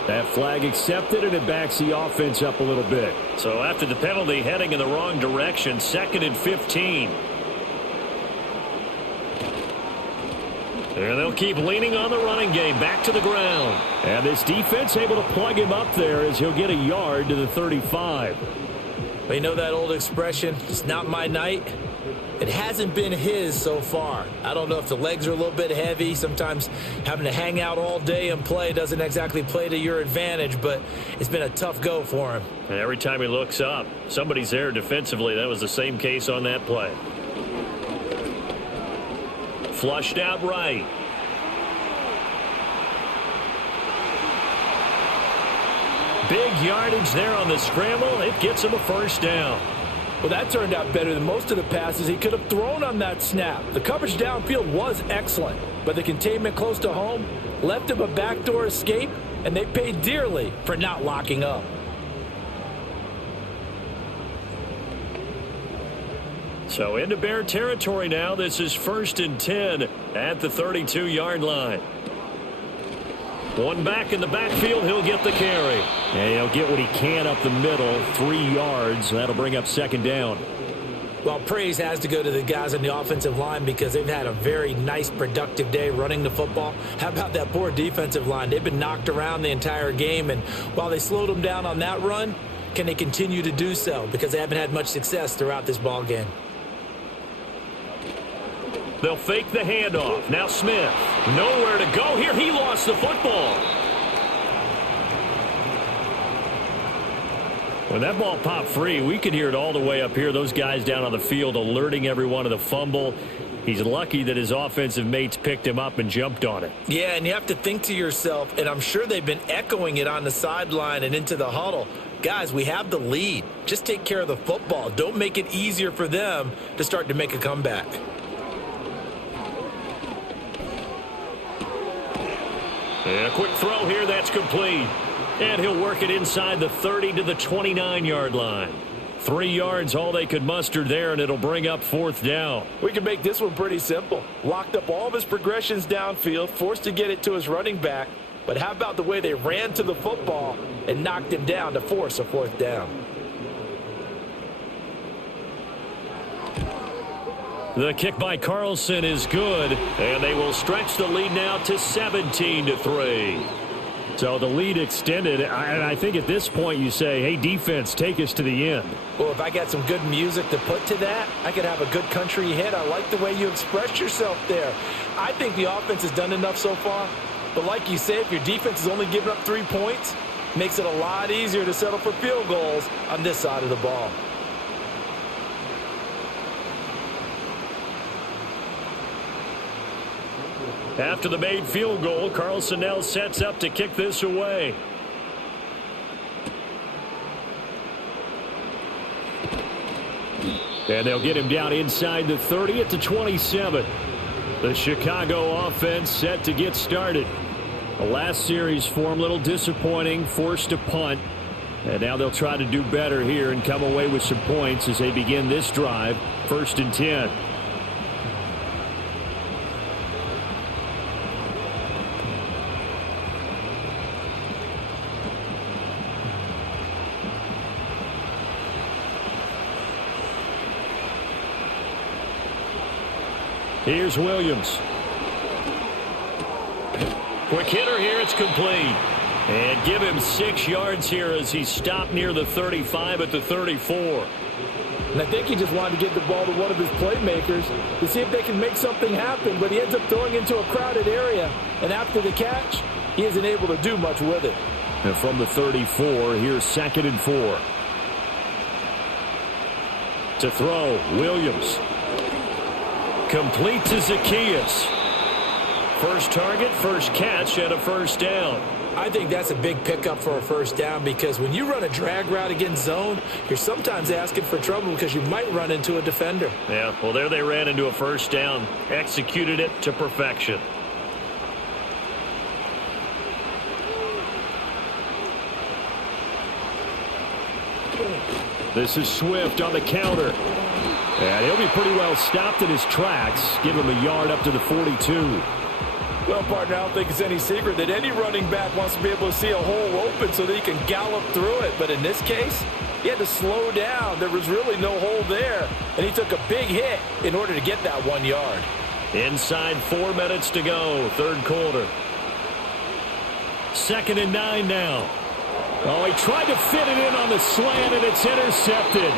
That flag accepted, and it backs the offense up a little bit. So after the penalty, heading in the wrong direction, 2nd and 15. And they'll keep leaning on the running game, back to the ground. And this defense able to plug him up there as he'll get a yard to the 35. Well, you know that old expression, it's not my night? It hasn't been his so far. I don't know if the legs are a little bit heavy. Sometimes having to hang out all day and play doesn't exactly play to your advantage, but it's been a tough go for him. And every time he looks up, somebody's there defensively. That was the same case on that play. Flushed out right. Big yardage there on the scramble. It gets him a first down. Well, that turned out better than most of the passes he could have thrown on that snap. The coverage downfield was excellent, but the containment close to home left him a backdoor escape, and they paid dearly for not locking up. So into Bear territory now. This is 1st and 10 at the 32-yard line. One back in the backfield. He'll get the carry. And he'll get what he can up the middle, 3 yards. That'll bring up 2nd down. Well, praise has to go to the guys on the offensive line because they've had a very nice, productive day running the football. How about that poor defensive line? They've been knocked around the entire game, and while they slowed them down on that run, can they continue to do so? Because they haven't had much success throughout this ball game. They'll fake the handoff. Now Smith. Nowhere to go here. He lost the football. When that ball popped free, we could hear it all the way up here. Those guys down on the field alerting everyone of the fumble. He's lucky that his offensive mates picked him up and jumped on it. Yeah, and you have to think to yourself, and I'm sure they've been echoing it on the sideline and into the huddle. Guys, we have the lead. Just take care of the football. Don't make it easier for them to start to make a comeback. And a quick throw here, that's complete. And he'll work it inside the 30 to the 29-yard line. 3 yards, all they could muster there, and it'll bring up 4th down. We can make this one pretty simple. Locked up all of his progressions downfield, forced to get it to his running back. But how about the way they ran to the football and knocked him down to force a 4th down? The kick by Carlson is good, and they will stretch the lead now to 17-3. So the lead extended, and I think at this point you say, hey, defense, take us to the end. Well, if I got some good music to put to that, I could have a good country hit. I like the way you express yourself there. I think the offense has done enough so far. But like you say, if your defense is only giving up 3 points, it makes it a lot easier to settle for field goals on this side of the ball. After the made field goal, Carlson now sets up to kick this away. And they'll get him down inside the 30 at the 27. The Chicago offense set to get started. The last series for him, a little disappointing, forced a punt. And now they'll try to do better here and come away with some points as they begin this drive, 1st and 10. Here's Williams. Quick hitter here, it's complete. And give him 6 yards here as he stopped near the 35 at the 34. And I think he just wanted to get the ball to one of his playmakers to see if they can make something happen, but he ends up throwing into a crowded area. And after the catch, he isn't able to do much with it. And from the 34, here's 2nd and 4. To throw, Williams. Complete to Zacchaeus. First target, first catch, and a first down. I think that's a big pickup for a first down because when you run a drag route against zone, you're sometimes asking for trouble because you might run into a defender. Yeah, well, there they ran into a first down, executed it to perfection. This is Swift on the counter. And he'll be pretty well stopped in his tracks. Give him a yard up to the 42. Well, partner, I don't think it's any secret that any running back wants to be able to see a hole open so that he can gallop through it. But in this case, he had to slow down. There was really no hole there, and he took a big hit in order to get that 1 yard. Inside 4 minutes to go, third quarter. 2nd and 9 now. Oh, he tried to fit it in on the slant, and it's intercepted.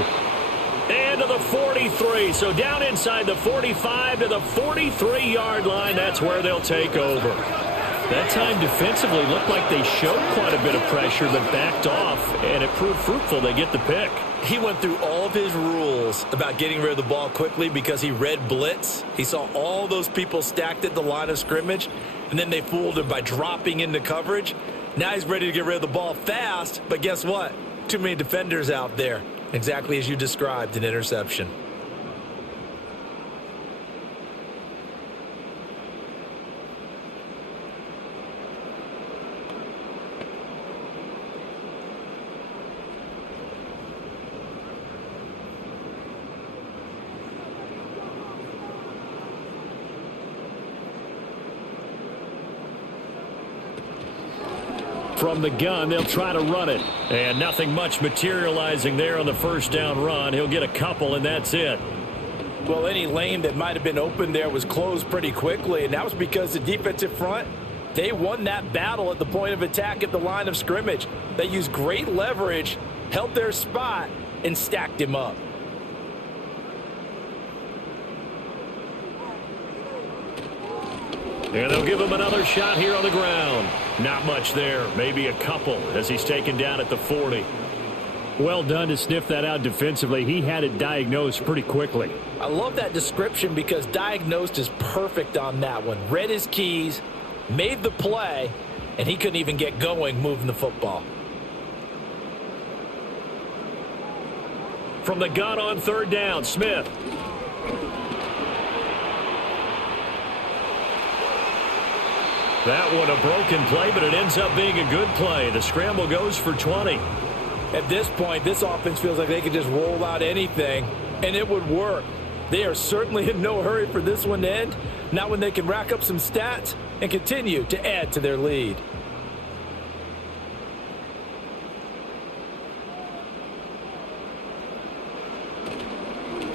And to the 43. So down inside the 45 to the 43-yard line. That's where they'll take over. That time defensively looked like they showed quite a bit of pressure but backed off, and it proved fruitful. They get the pick. He went through all of his rules about getting rid of the ball quickly because he read blitz. He saw all those people stacked at the line of scrimmage, and then they fooled him by dropping into coverage. Now he's ready to get rid of the ball fast, but guess what? Too many defenders out there. Exactly as you described, an interception. From the gun, they'll try to run it. And nothing much materializing there on the first down run. He'll get a couple, and that's it. Well, any lane that might have been open there was closed pretty quickly, and that was because the defensive front, they won that battle at the point of attack at the line of scrimmage. They used great leverage, held their spot, and stacked him up. And they'll give him another shot here on the ground. Not much there. Maybe a couple as he's taken down at the 40. Well done to sniff that out defensively. He had it diagnosed pretty quickly. I love that description because diagnosed is perfect on that one. Read his keys, made the play, and he couldn't even get going moving the football. From the gun on third down, Smith. That one a broken play, but it ends up being a good play. The scramble goes for 20. At this point, this offense feels like they could just roll out anything, and it would work. They are certainly in no hurry for this one to end. Not when they can rack up some stats and continue to add to their lead.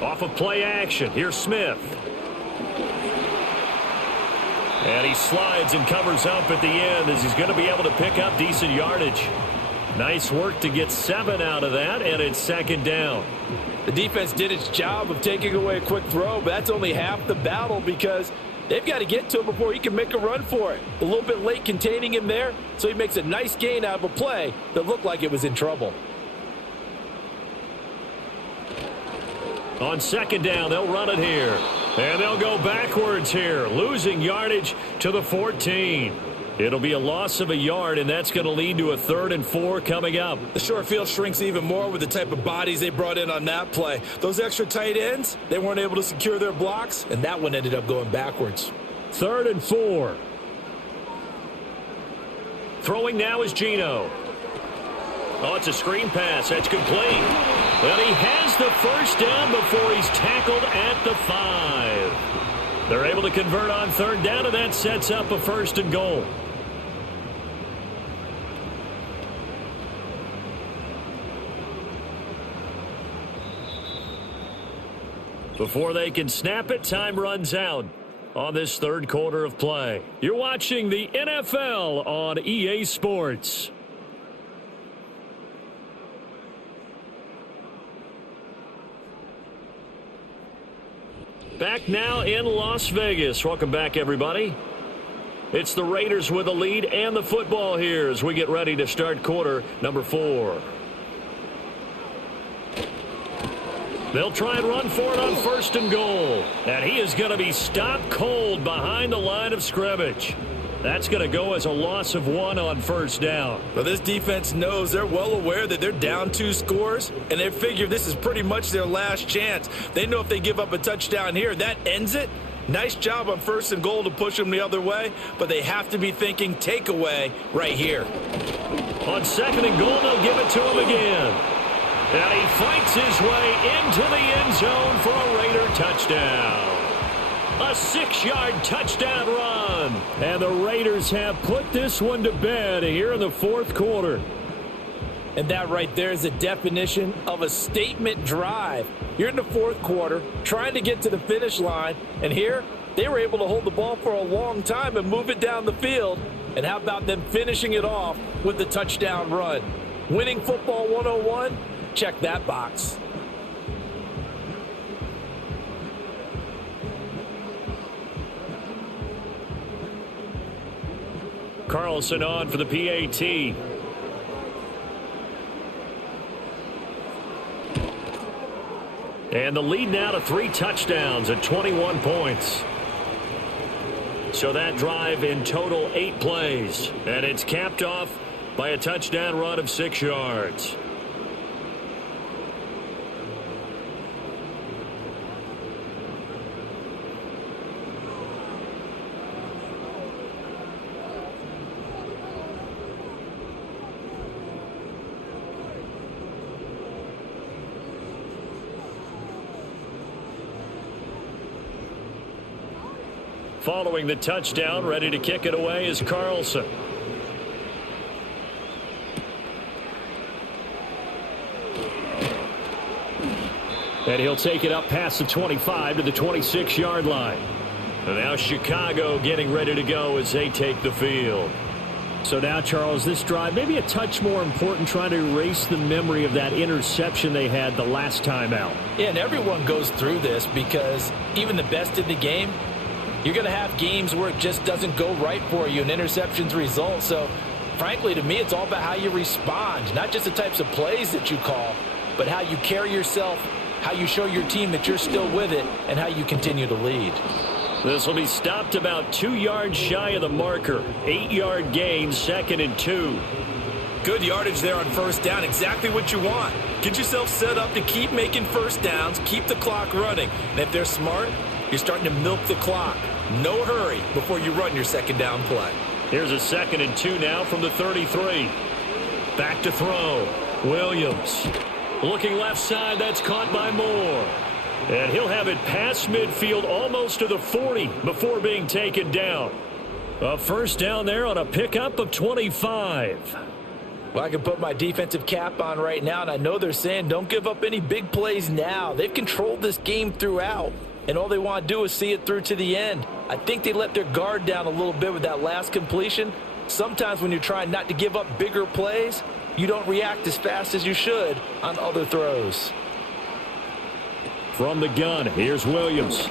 Off of play action, here's Smith. And he slides and covers up at the end as he's going to be able to pick up decent yardage. Nice work to get 7 out of that, and it's second down. The defense did its job of taking away a quick throw, but that's only half the battle because they've got to get to him before he can make a run for it. A little bit late containing him there, so he makes a nice gain out of a play that looked like it was in trouble. On second down, they'll run it here. And they'll go backwards here, losing yardage to the 14. It'll be a loss of a yard, and that's going to lead to a 3rd and 4 coming up. The short field shrinks even more with the type of bodies they brought in on that play. Those extra tight ends, they weren't able to secure their blocks, and that one ended up going backwards. 3rd and 4. Throwing now is Geno. Oh, it's a screen pass. That's complete. Well, he has the first down before he's tackled at the 5. They're able to convert on third down, and that sets up a 1st and goal. Before they can snap it, time runs out on this third quarter of play. You're watching the NFL on EA Sports. Back now in Las Vegas. Welcome back, everybody. It's the Raiders with the lead and the football here as we get ready to start quarter number 4. They'll try and run for it on 1st and goal. And he is going to be stopped cold behind the line of scrimmage. That's going to go as a loss of 1 on 1st down. Well, this defense knows, they're well aware that they're down 2 scores, and they figure this is pretty much their last chance. They know if they give up a touchdown here, that ends it. Nice job on 1st and goal to push them the other way, but they have to be thinking takeaway right here. On 2nd and goal, they'll give it to him again. And he fights his way into the end zone for a Raider touchdown. A 6-yard touchdown run. And the Raiders have put this one to bed here in the fourth quarter. And that right there is a definition of a statement drive. You're in the fourth quarter, trying to get to the finish line, and here they were able to hold the ball for a long time and move it down the field. And how about them finishing it off with the touchdown run? Winning football 101? Check that box. Carlson on for the PAT. And the lead now to 3 touchdowns at 21 points. So that drive in total 8 plays. And it's capped off by a touchdown run of 6 yards. Following the touchdown, ready to kick it away is Carlson. And he'll take it up past the 25 to the 26-yard line. And now Chicago getting ready to go as they take the field. So now, Charles, this drive maybe a touch more important, trying to erase the memory of that interception they had the last time out. Yeah, and everyone goes through this because even the best in the game, you're going to have games where it just doesn't go right for you and interceptions result. So, frankly, to me, it's all about how you respond, not just the types of plays that you call, but how you carry yourself, how you show your team that you're still with it, and how you continue to lead. This will be stopped about 2 yards shy of the marker. 8-yard gain, 2nd and 2. Good yardage there on first down. Exactly what you want. Get yourself set up to keep making first downs, keep the clock running. And if they're smart, you're starting to milk the clock. No hurry before you run your second down play. Here's a 2nd and 2 now from the 33. Back to throw. Williams. Looking left side. That's caught by Moore. And he'll have it past midfield almost to the 40 before being taken down. A first down there on a pickup of 25. Well, I can put my defensive cap on right now, and I know they're saying don't give up any big plays now. They've controlled this game throughout, and all they want to do is see it through to the end. I think they let their guard down a little bit with that last completion. Sometimes when you're trying not to give up bigger plays, you don't react as fast as you should on other throws. From the gun, here's Williams.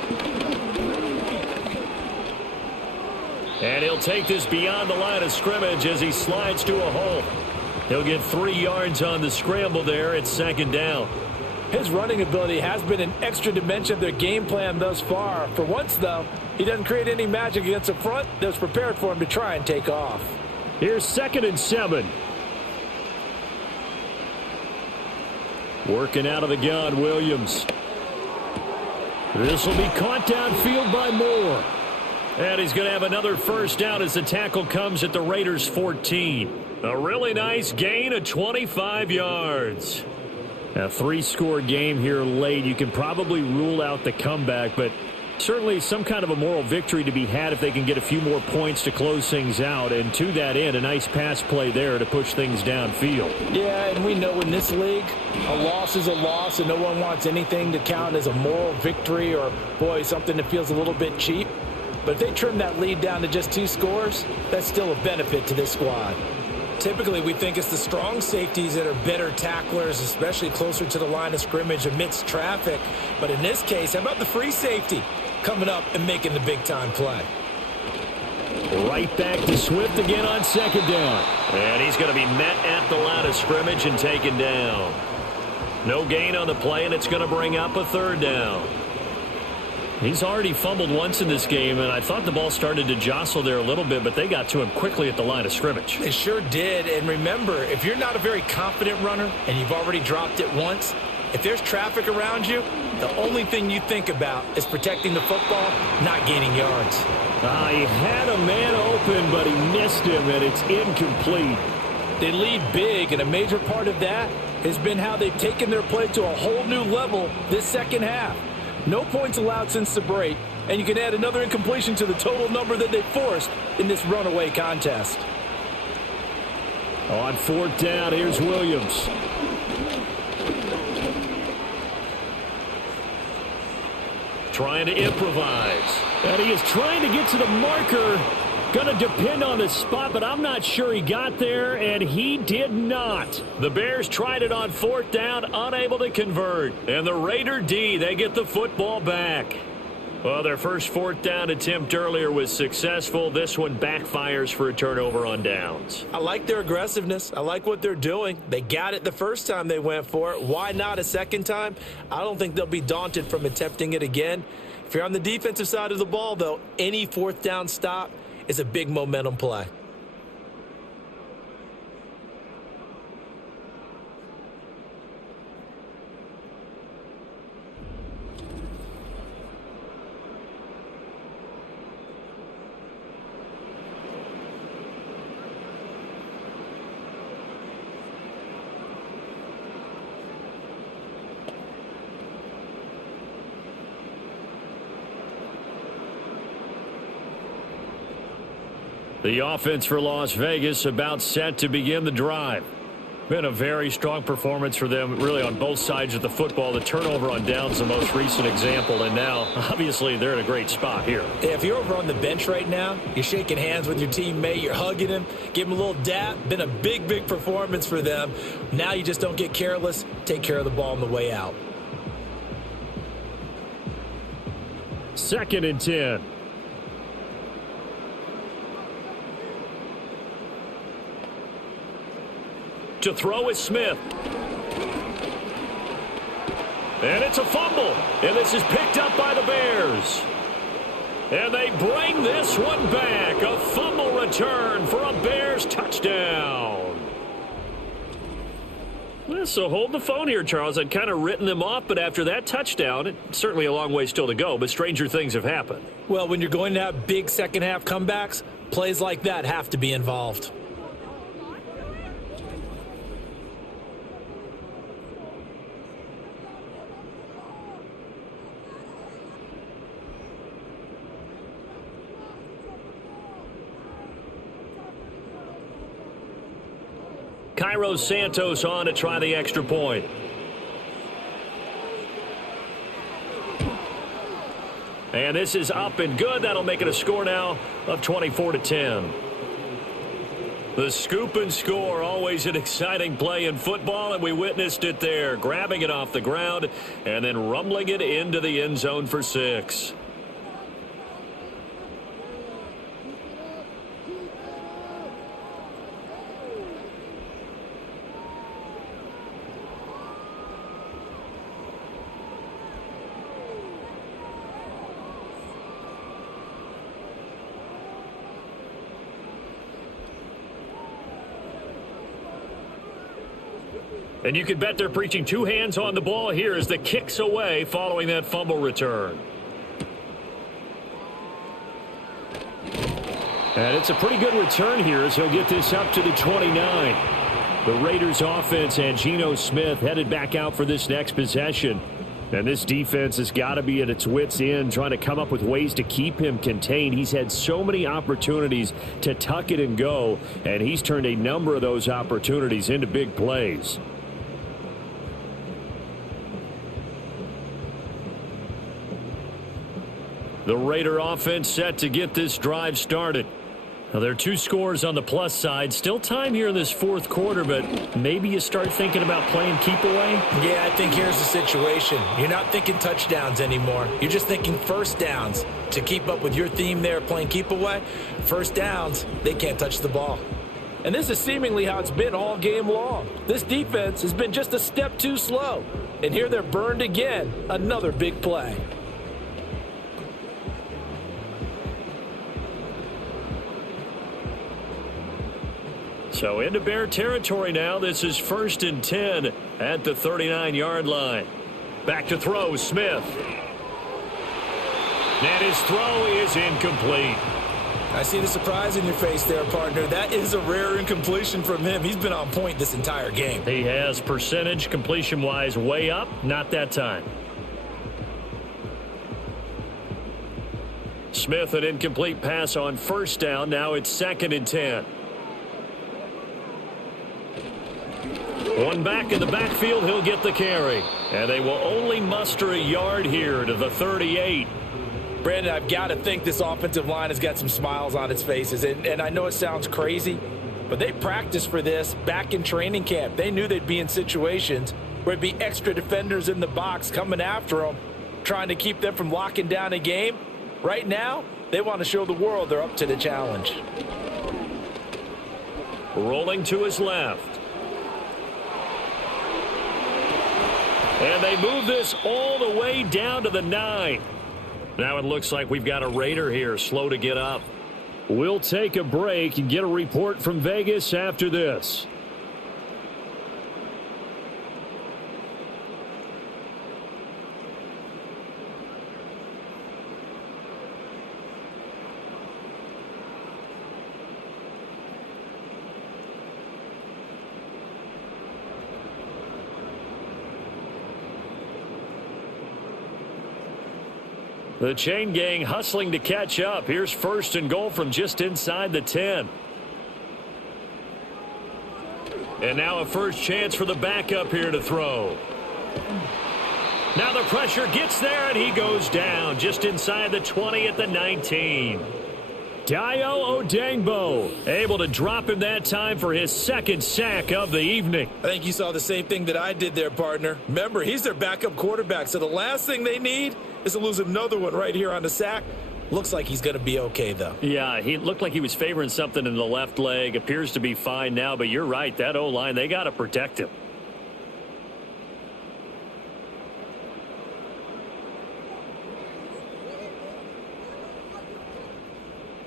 And he'll take this beyond the line of scrimmage as he slides to a hole. He'll get 3 yards on the scramble there. It's 2nd down. His running ability has been an extra dimension of their game plan thus far. For once, though, he doesn't create any magic against the front that was prepared for him to try and take off. Here's 2nd and 7. Working out of the gun, Williams. This will be caught downfield by Moore. And he's going to have another first down as the tackle comes at the Raiders' 14. A really nice gain of 25 yards. A 3-score game here late. You can probably rule out the comeback, but certainly some kind of a moral victory to be had if they can get a few more points to close things out. And to that end, a nice pass play there to push things downfield. Yeah, and we know in this league, a loss is a loss, and no one wants anything to count as a moral victory or, boy, something that feels a little bit cheap. But if they trim that lead down to just 2 scores, that's still a benefit to this squad. Typically, we think it's the strong safeties that are better tacklers, especially closer to the line of scrimmage amidst traffic. But in this case, how about the free safety coming up and making the big-time play? Right back to Swift again on 2nd down. And he's going to be met at the line of scrimmage and taken down. No gain on the play, and it's going to bring up a 3rd down. He's already fumbled once in this game, and I thought the ball started to jostle there a little bit, but they got to him quickly at the line of scrimmage. They sure did, and remember, if you're not a very confident runner and you've already dropped it once, if there's traffic around you, the only thing you think about is protecting the football, not gaining yards. He had a man open, but he missed him, and it's incomplete. They lead big, and a major part of that has been how they've taken their play to a whole new level this second half. No points allowed since the break, And you can add another incompletion to the total number that they forced in this runaway contest. On 4th down, here's Williams. Trying to improvise. And he is trying to get to the marker. Going to depend on the spot, but I'm not sure he got there, and he did not. The Bears tried it on 4th down, unable to convert. And the Raider D, they get the football back. Well, their first 4th down attempt earlier was successful. This one backfires for a turnover on downs. I like their aggressiveness. I like what they're doing. They got it the first time they went for it. Why not a second time? I don't think they'll be daunted from attempting it again. If you're on the defensive side of the ball, though, any 4th down stop is a big momentum play. The offense for Las Vegas about set to begin the drive. Been a very strong performance for them, really, on both sides of the football. The turnover on downs, the most recent example, and now, obviously, they're in a great spot here. If you're over on the bench right now, you're shaking hands with your teammate, you're hugging him, give him a little dap. Been a big, big performance for them. Now you just don't get careless. Take care of the ball on the way out. 2nd and 10. To throw is Smith. And it's a fumble. And this is picked up by the Bears. And they bring this one back. A fumble return for a Bears touchdown. Well, so hold the phone here, Charles. I'd kind of written them off, but after that touchdown, it's certainly a long way still to go, but stranger things have happened. Well, when you're going to have big second-half comebacks, plays like that have to be involved. Cairo Santos on to try the extra point. And this is up and good. That'll make it a score now of 24-10. The scoop and score, always an exciting play in football, and we witnessed it there. Grabbing it off the ground and then rumbling it into the end zone for 6. And you can bet they're preaching 2 hands on the ball here as the kick's away following that fumble return. And it's a pretty good return here as he'll get this up to the 29. The Raiders offense and Geno Smith headed back out for this next possession. And this defense has got to be at its wits' end, trying to come up with ways to keep him contained. He's had so many opportunities to tuck it and go, and he's turned a number of those opportunities into big plays. The Raider offense set to get this drive started. Now, there are 2 scores on the plus side. Still time here in this 4th quarter, but maybe you start thinking about playing keep away? Yeah, I think here's the situation. You're not thinking touchdowns anymore. You're just thinking first downs. To keep up with your theme there, playing keep away, first downs, they can't touch the ball. And this is seemingly how it's been all game long. This defense has been just a step too slow. And here they're burned again. Another big play. So into Bear territory now. This is 1st and 10 at the 39-yard line. Back to throw, Smith. And his throw is incomplete. I see the surprise in your face there, partner. That is a rare incompletion from him. He's been on point this entire game. He has percentage completion-wise way up. Not that time. Smith, an incomplete pass on first down. Now it's 2nd and 10. One back in the backfield. He'll get the carry. And they will only muster a yard here to the 38. Brandon, I've got to think this offensive line has got some smiles on its faces. And I know it sounds crazy, but they practiced for this back in training camp. They knew they'd be in situations where there'd be extra defenders in the box coming after them, trying to keep them from locking down a game. Right now, they want to show the world they're up to the challenge. Rolling to his left. And they move this all the way down to the 9. Now it looks like we've got a Raider here, slow to get up. We'll take a break and get a report from Vegas after this. The chain gang hustling to catch up. Here's 1st and goal from just inside the 10. And now a first chance for the backup here to throw. Now the pressure gets there, and he goes down just inside the 20 at the 19. Dayo Odangbo able to drop him that time for his 2nd sack of the evening. I think you saw the same thing that I did there, partner. Remember, he's their backup quarterback, so the last thing they need is to lose another one right here on the sack. Looks like he's going to be okay, though. Yeah, he looked like he was favoring something in the left leg. Appears to be fine now, but you're right. That O-line, they got to protect him.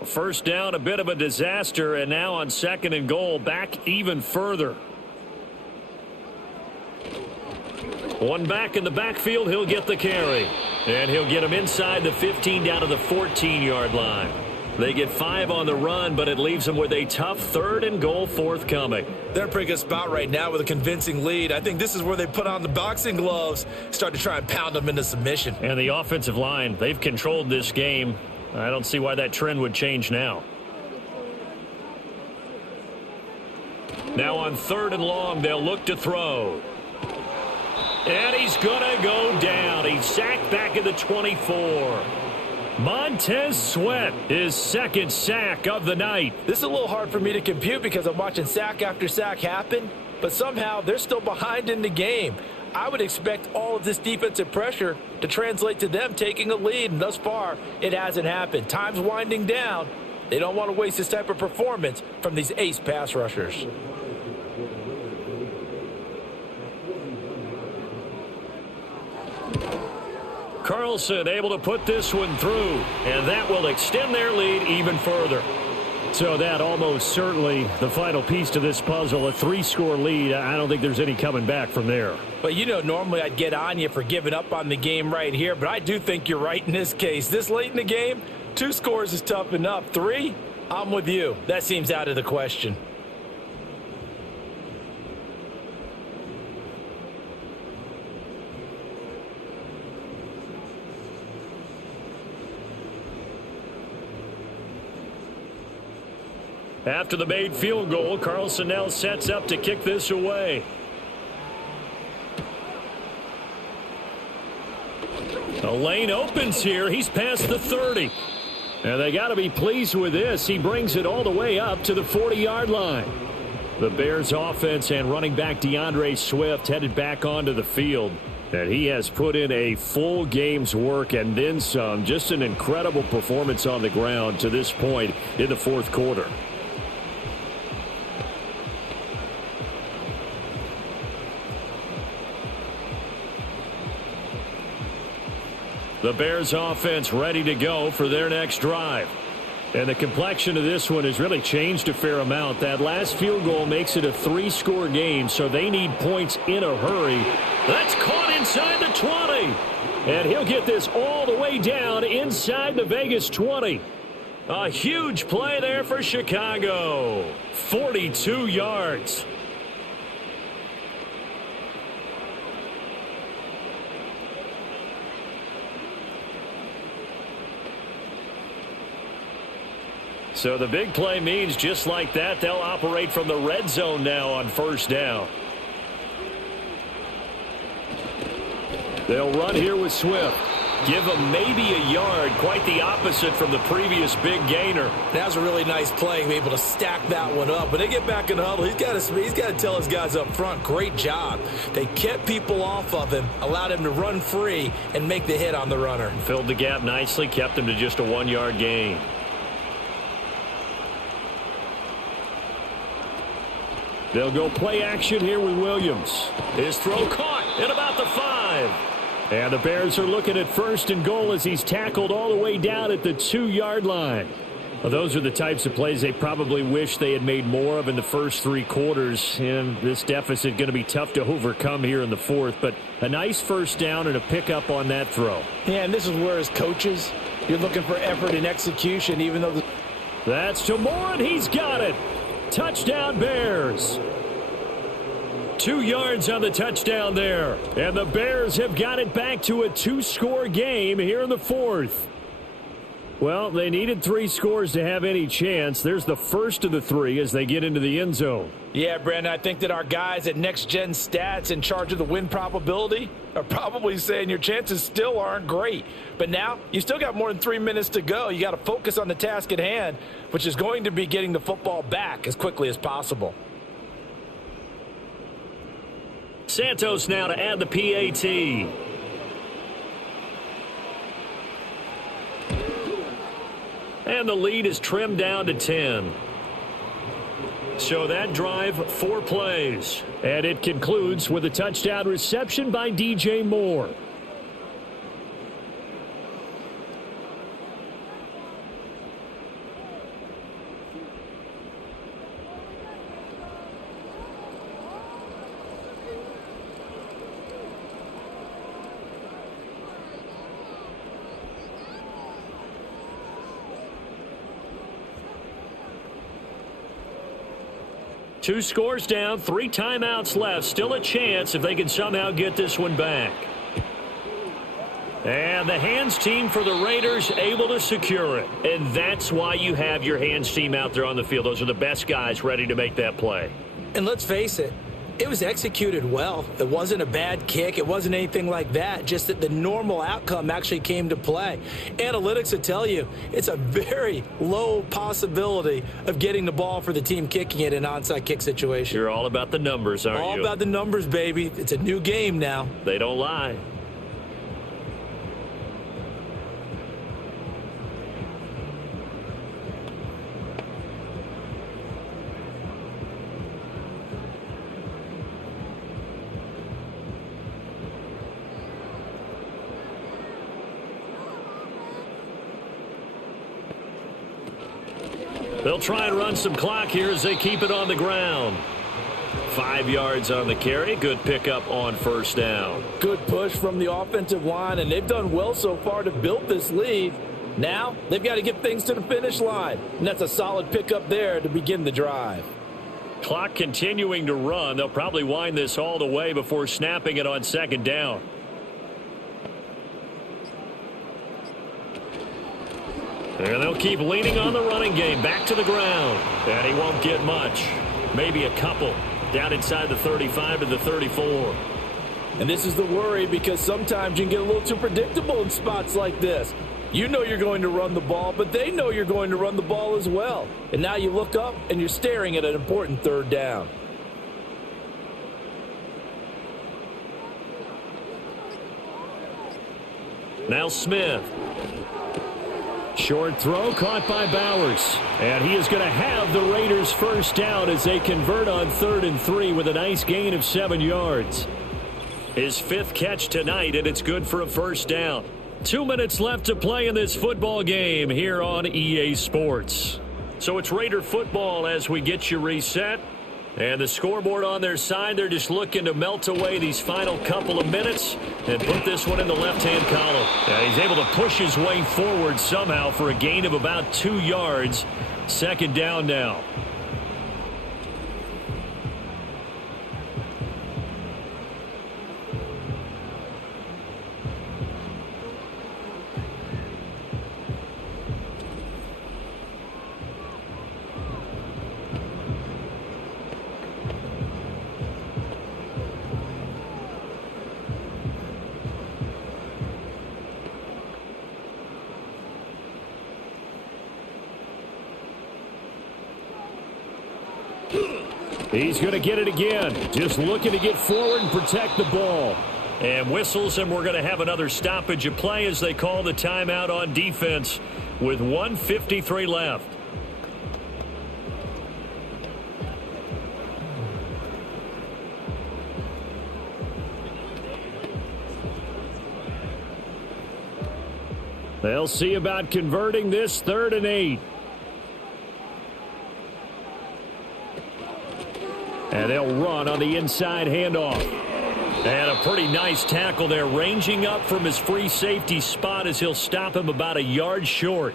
First down, a bit of a disaster, and now on 2nd and goal, back even further. One back in the backfield, he'll get the carry. And he'll get him inside the 15 down to the 14-yard line. They get 5 on the run, but it leaves them with a tough 3rd and goal forthcoming. They're in a pretty good spot right now with a convincing lead. I think this is where they put on the boxing gloves, start to try and pound them into submission. And the offensive line, they've controlled this game. I don't see why that trend would change now. Now on 3rd and long, they'll look to throw. And he's going to go down. He's sacked back at the 24. Montez Sweat, his 2nd sack of the night. This is a little hard for me to compute because I'm watching sack after sack happen, but somehow they're still behind in the game. I would expect all of this defensive pressure to translate to them taking a lead, and thus far, it hasn't happened. Time's winding down. They don't want to waste this type of performance from these ace pass rushers. Carlson able to put this one through, and that will extend their lead even further. So that almost certainly the final piece to this puzzle, a 3-score lead. I don't think there's any coming back from there. But, you know, normally I'd get on you for giving up on the game right here, but I do think you're right in this case. This late in the game, 2 scores is tough enough. 3, I'm with you. That seems out of the question. After the made field goal, Carlson now sets up to kick this away. The lane opens here. He's past the 30. And they got to be pleased with this. He brings it all the way up to the 40-yard line. The Bears offense and running back DeAndre Swift headed back onto the field. And he has put in a full game's work and then some. Just an incredible performance on the ground to this point in the 4th quarter. The Bears offense ready to go for their next drive. And the complexion of this one has really changed a fair amount. That last field goal makes it a 3-score game, so they need points in a hurry. That's caught inside the 20. And he'll get this all the way down inside the Vegas 20. A huge play there for Chicago. 42 yards. So the big play means just like that, they'll operate from the red zone now on first down. They'll run here with Swift. Give him maybe a yard, quite the opposite from the previous big gainer. That was a really nice play, be able to stack that one up. When they get back in the huddle, he's got to tell his guys up front, great job. They kept people off of him, allowed him to run free and make the hit on the runner. Filled the gap nicely, kept him to just a 1-yard gain. They'll go play action here with Williams. His throw caught at about the 5. And the Bears are looking at first and goal as he's tackled all the way down at the 2-yard line. Well, those are the types of plays they probably wish they had made more of in the first 3 quarters. And this deficit going to be tough to overcome here in the 4th. But a nice first down and a pickup on that throw. Yeah, and this is where as coaches, you're looking for effort and execution, even though That's to Moore, and he's got it. Touchdown Bears. 2 yards on the touchdown there. And the Bears have got it back to a 2-score game here in the 4th. Well, they needed 3 scores to have any chance. There's the first of the 3 as they get into the end zone. Yeah, Brandon, I think that our guys at Next Gen Stats in charge of the win probability are probably saying your chances still aren't great. But now you still got more than 3 minutes to go. You got to focus on the task at hand, which is going to be getting the football back as quickly as possible. Santos now to add the PAT. And the lead is trimmed down to 10. So that drive, 4 plays. And it concludes with a touchdown reception by DJ Moore. Two scores down, 3 timeouts left. Still a chance if they can somehow get this one back. And the hands team for the Raiders able to secure it. And that's why you have your hands team out there on the field. Those are the best guys ready to make that play. And let's face it, it was executed well. It wasn't a bad kick. It wasn't anything like that. Just that the normal outcome actually came to play. Analytics will tell you it's a very low possibility of getting the ball for the team kicking it in an onside kick situation. You're all about the numbers, aren't you? All about the numbers, baby. It's a new game now. They don't lie. They'll try and run some clock here as they keep it on the ground. 5 yards on the carry. Good pickup on first down. Good push from the offensive line, and they've done well so far to build this lead. Now they've got to get things to the finish line, and that's a solid pickup there to begin the drive. Clock continuing to run. They'll probably wind this all the way before snapping it on second down. And they'll keep leaning on the running game. Back to the ground. And he won't get much. Maybe a couple. Down inside the 35 to the 34. And this is the worry, because sometimes you can get a little too predictable in spots like this. You know you're going to run the ball, but they know you're going to run the ball as well. And now you look up and you're staring at an important third down. Now Smith. Short throw caught by Bowers. And he is going to have the Raiders first down as they convert on 3rd and 3 with a nice gain of 7 yards. His 5th catch tonight, and it's good for a first down. 2 minutes left to play in this football game here on EA Sports. So it's Raider football as we get you reset. And the scoreboard on their side, they're just looking to melt away these final couple of minutes and put this one in the left-hand column. And he's able to push his way forward somehow for a gain of about 2 yards. Second down now. He's going to get it again. Just looking to get forward and protect the ball. And whistles, and we're going to have another stoppage of play as they call the timeout on defense with 1:53 left. They'll see about converting this 3rd and 8. And they'll run on the inside handoff. And a pretty nice tackle there, ranging up from his free safety spot as he'll stop him about a yard short.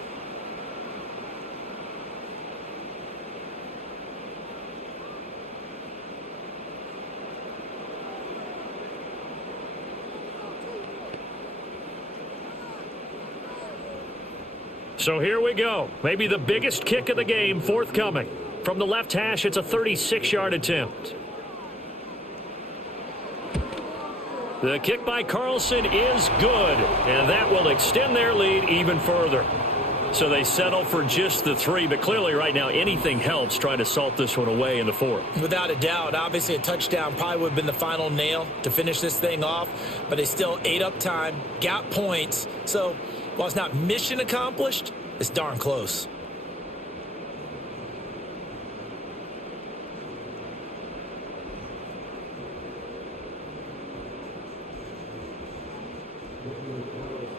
So here we go. Maybe the biggest kick of the game forthcoming. From the left hash, it's a 36-yard attempt. The kick by Carlson is good, and that will extend their lead even further. So they settle for just the 3, but clearly right now anything helps trying to salt this one away in the 4th. Without a doubt, obviously a touchdown probably would have been the final nail to finish this thing off, but they still ate up time, got points. So while it's not mission accomplished, it's darn close.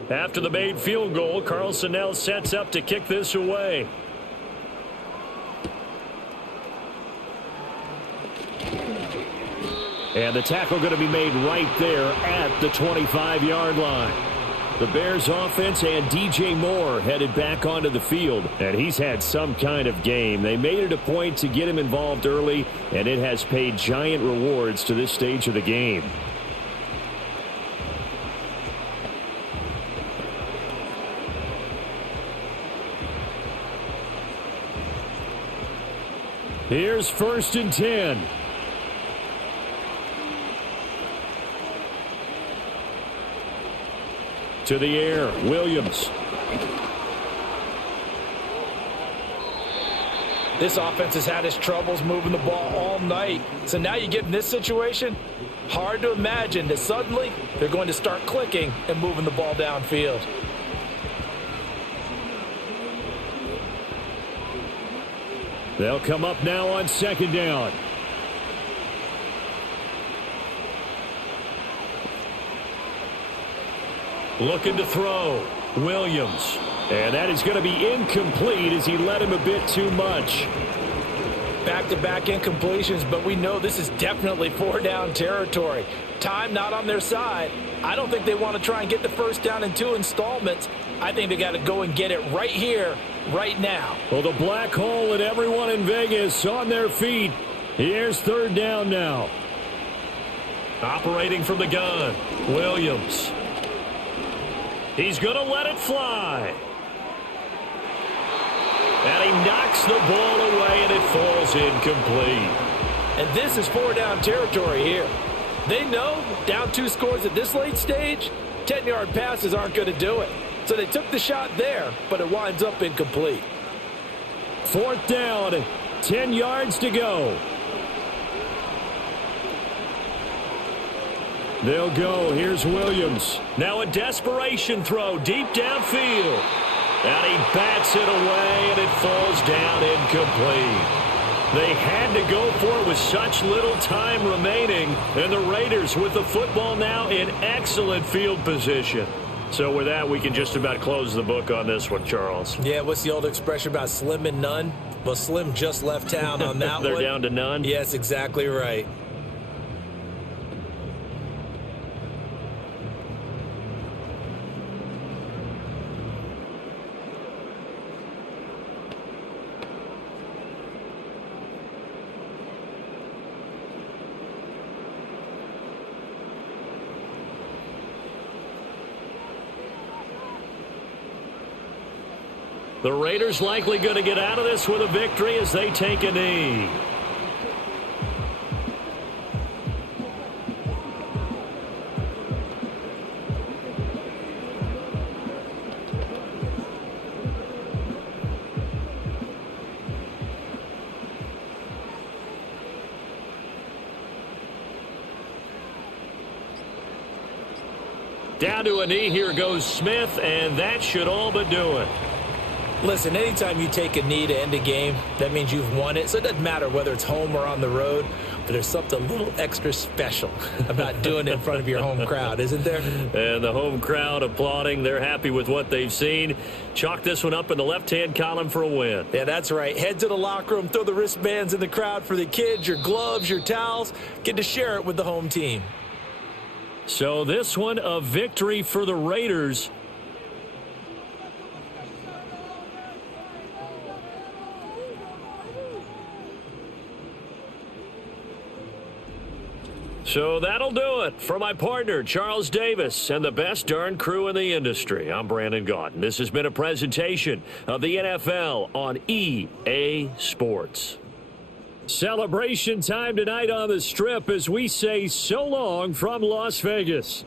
After the made field goal, Carlson now sets up to kick this away. And the tackle going to be made right there at the 25-yard line. The Bears offense and DJ Moore headed back onto the field, and he's had some kind of game. They made it a point to get him involved early, and it has paid giant rewards to this stage of the game. Here's 1st and 10. To the air, Williams. This offense has had its troubles moving the ball all night. So now you get in this situation, hard to imagine that suddenly they're going to start clicking and moving the ball downfield. They'll come up now on 2nd down. Looking to throw. Williams. And that is going to be incomplete as he led him a bit too much. Back-to-back incompletions, but we know this is definitely 4-down territory. Time not on their side. I don't think they want to try and get the 1st down in 2 installments. I think they got to go and get it right here, right now. Well, the black hole and everyone in Vegas on their feet. Here's 3rd down now. Operating from the gun, Williams. He's going to let it fly. And he knocks the ball away, and it falls incomplete. And this is 4-down territory here. They know down 2 scores at this late stage, 10-yard passes aren't going to do it. So they took the shot there, but it winds up incomplete. 4th down, 10 yards to go. They'll go. Here's Williams. Now a desperation throw deep downfield. And he bats it away, and it falls down incomplete. They had to go for it with such little time remaining, and the Raiders with the football now in excellent field position. So with that, we can just about close the book on this one, Charles. Yeah, what's the old expression about slim and none? Well, Slim just left town on that They're one. down to none? Yes, exactly right. The Raiders likely going to get out of this with a victory as they take a knee. Down to a knee, here goes Smith, and that should all but do it. Listen, anytime you take a knee to end a game, that means you've won it. So it doesn't matter whether it's home or on the road, but there's something a little extra special about doing it in front of your home crowd, isn't there? And the home crowd applauding. They're happy with what they've seen. Chalk this one up in the left-hand column for a win. Yeah, that's right. Head to the locker room, throw the wristbands in the crowd for the kids, your gloves, your towels. Get to share it with the home team. So this one, a victory for the Raiders. So that'll do it for my partner, Charles Davis, and the best darn crew in the industry. I'm Brandon Gaudin. This has been a presentation of the NFL on EA Sports. Celebration time tonight on the Strip as we say so long from Las Vegas.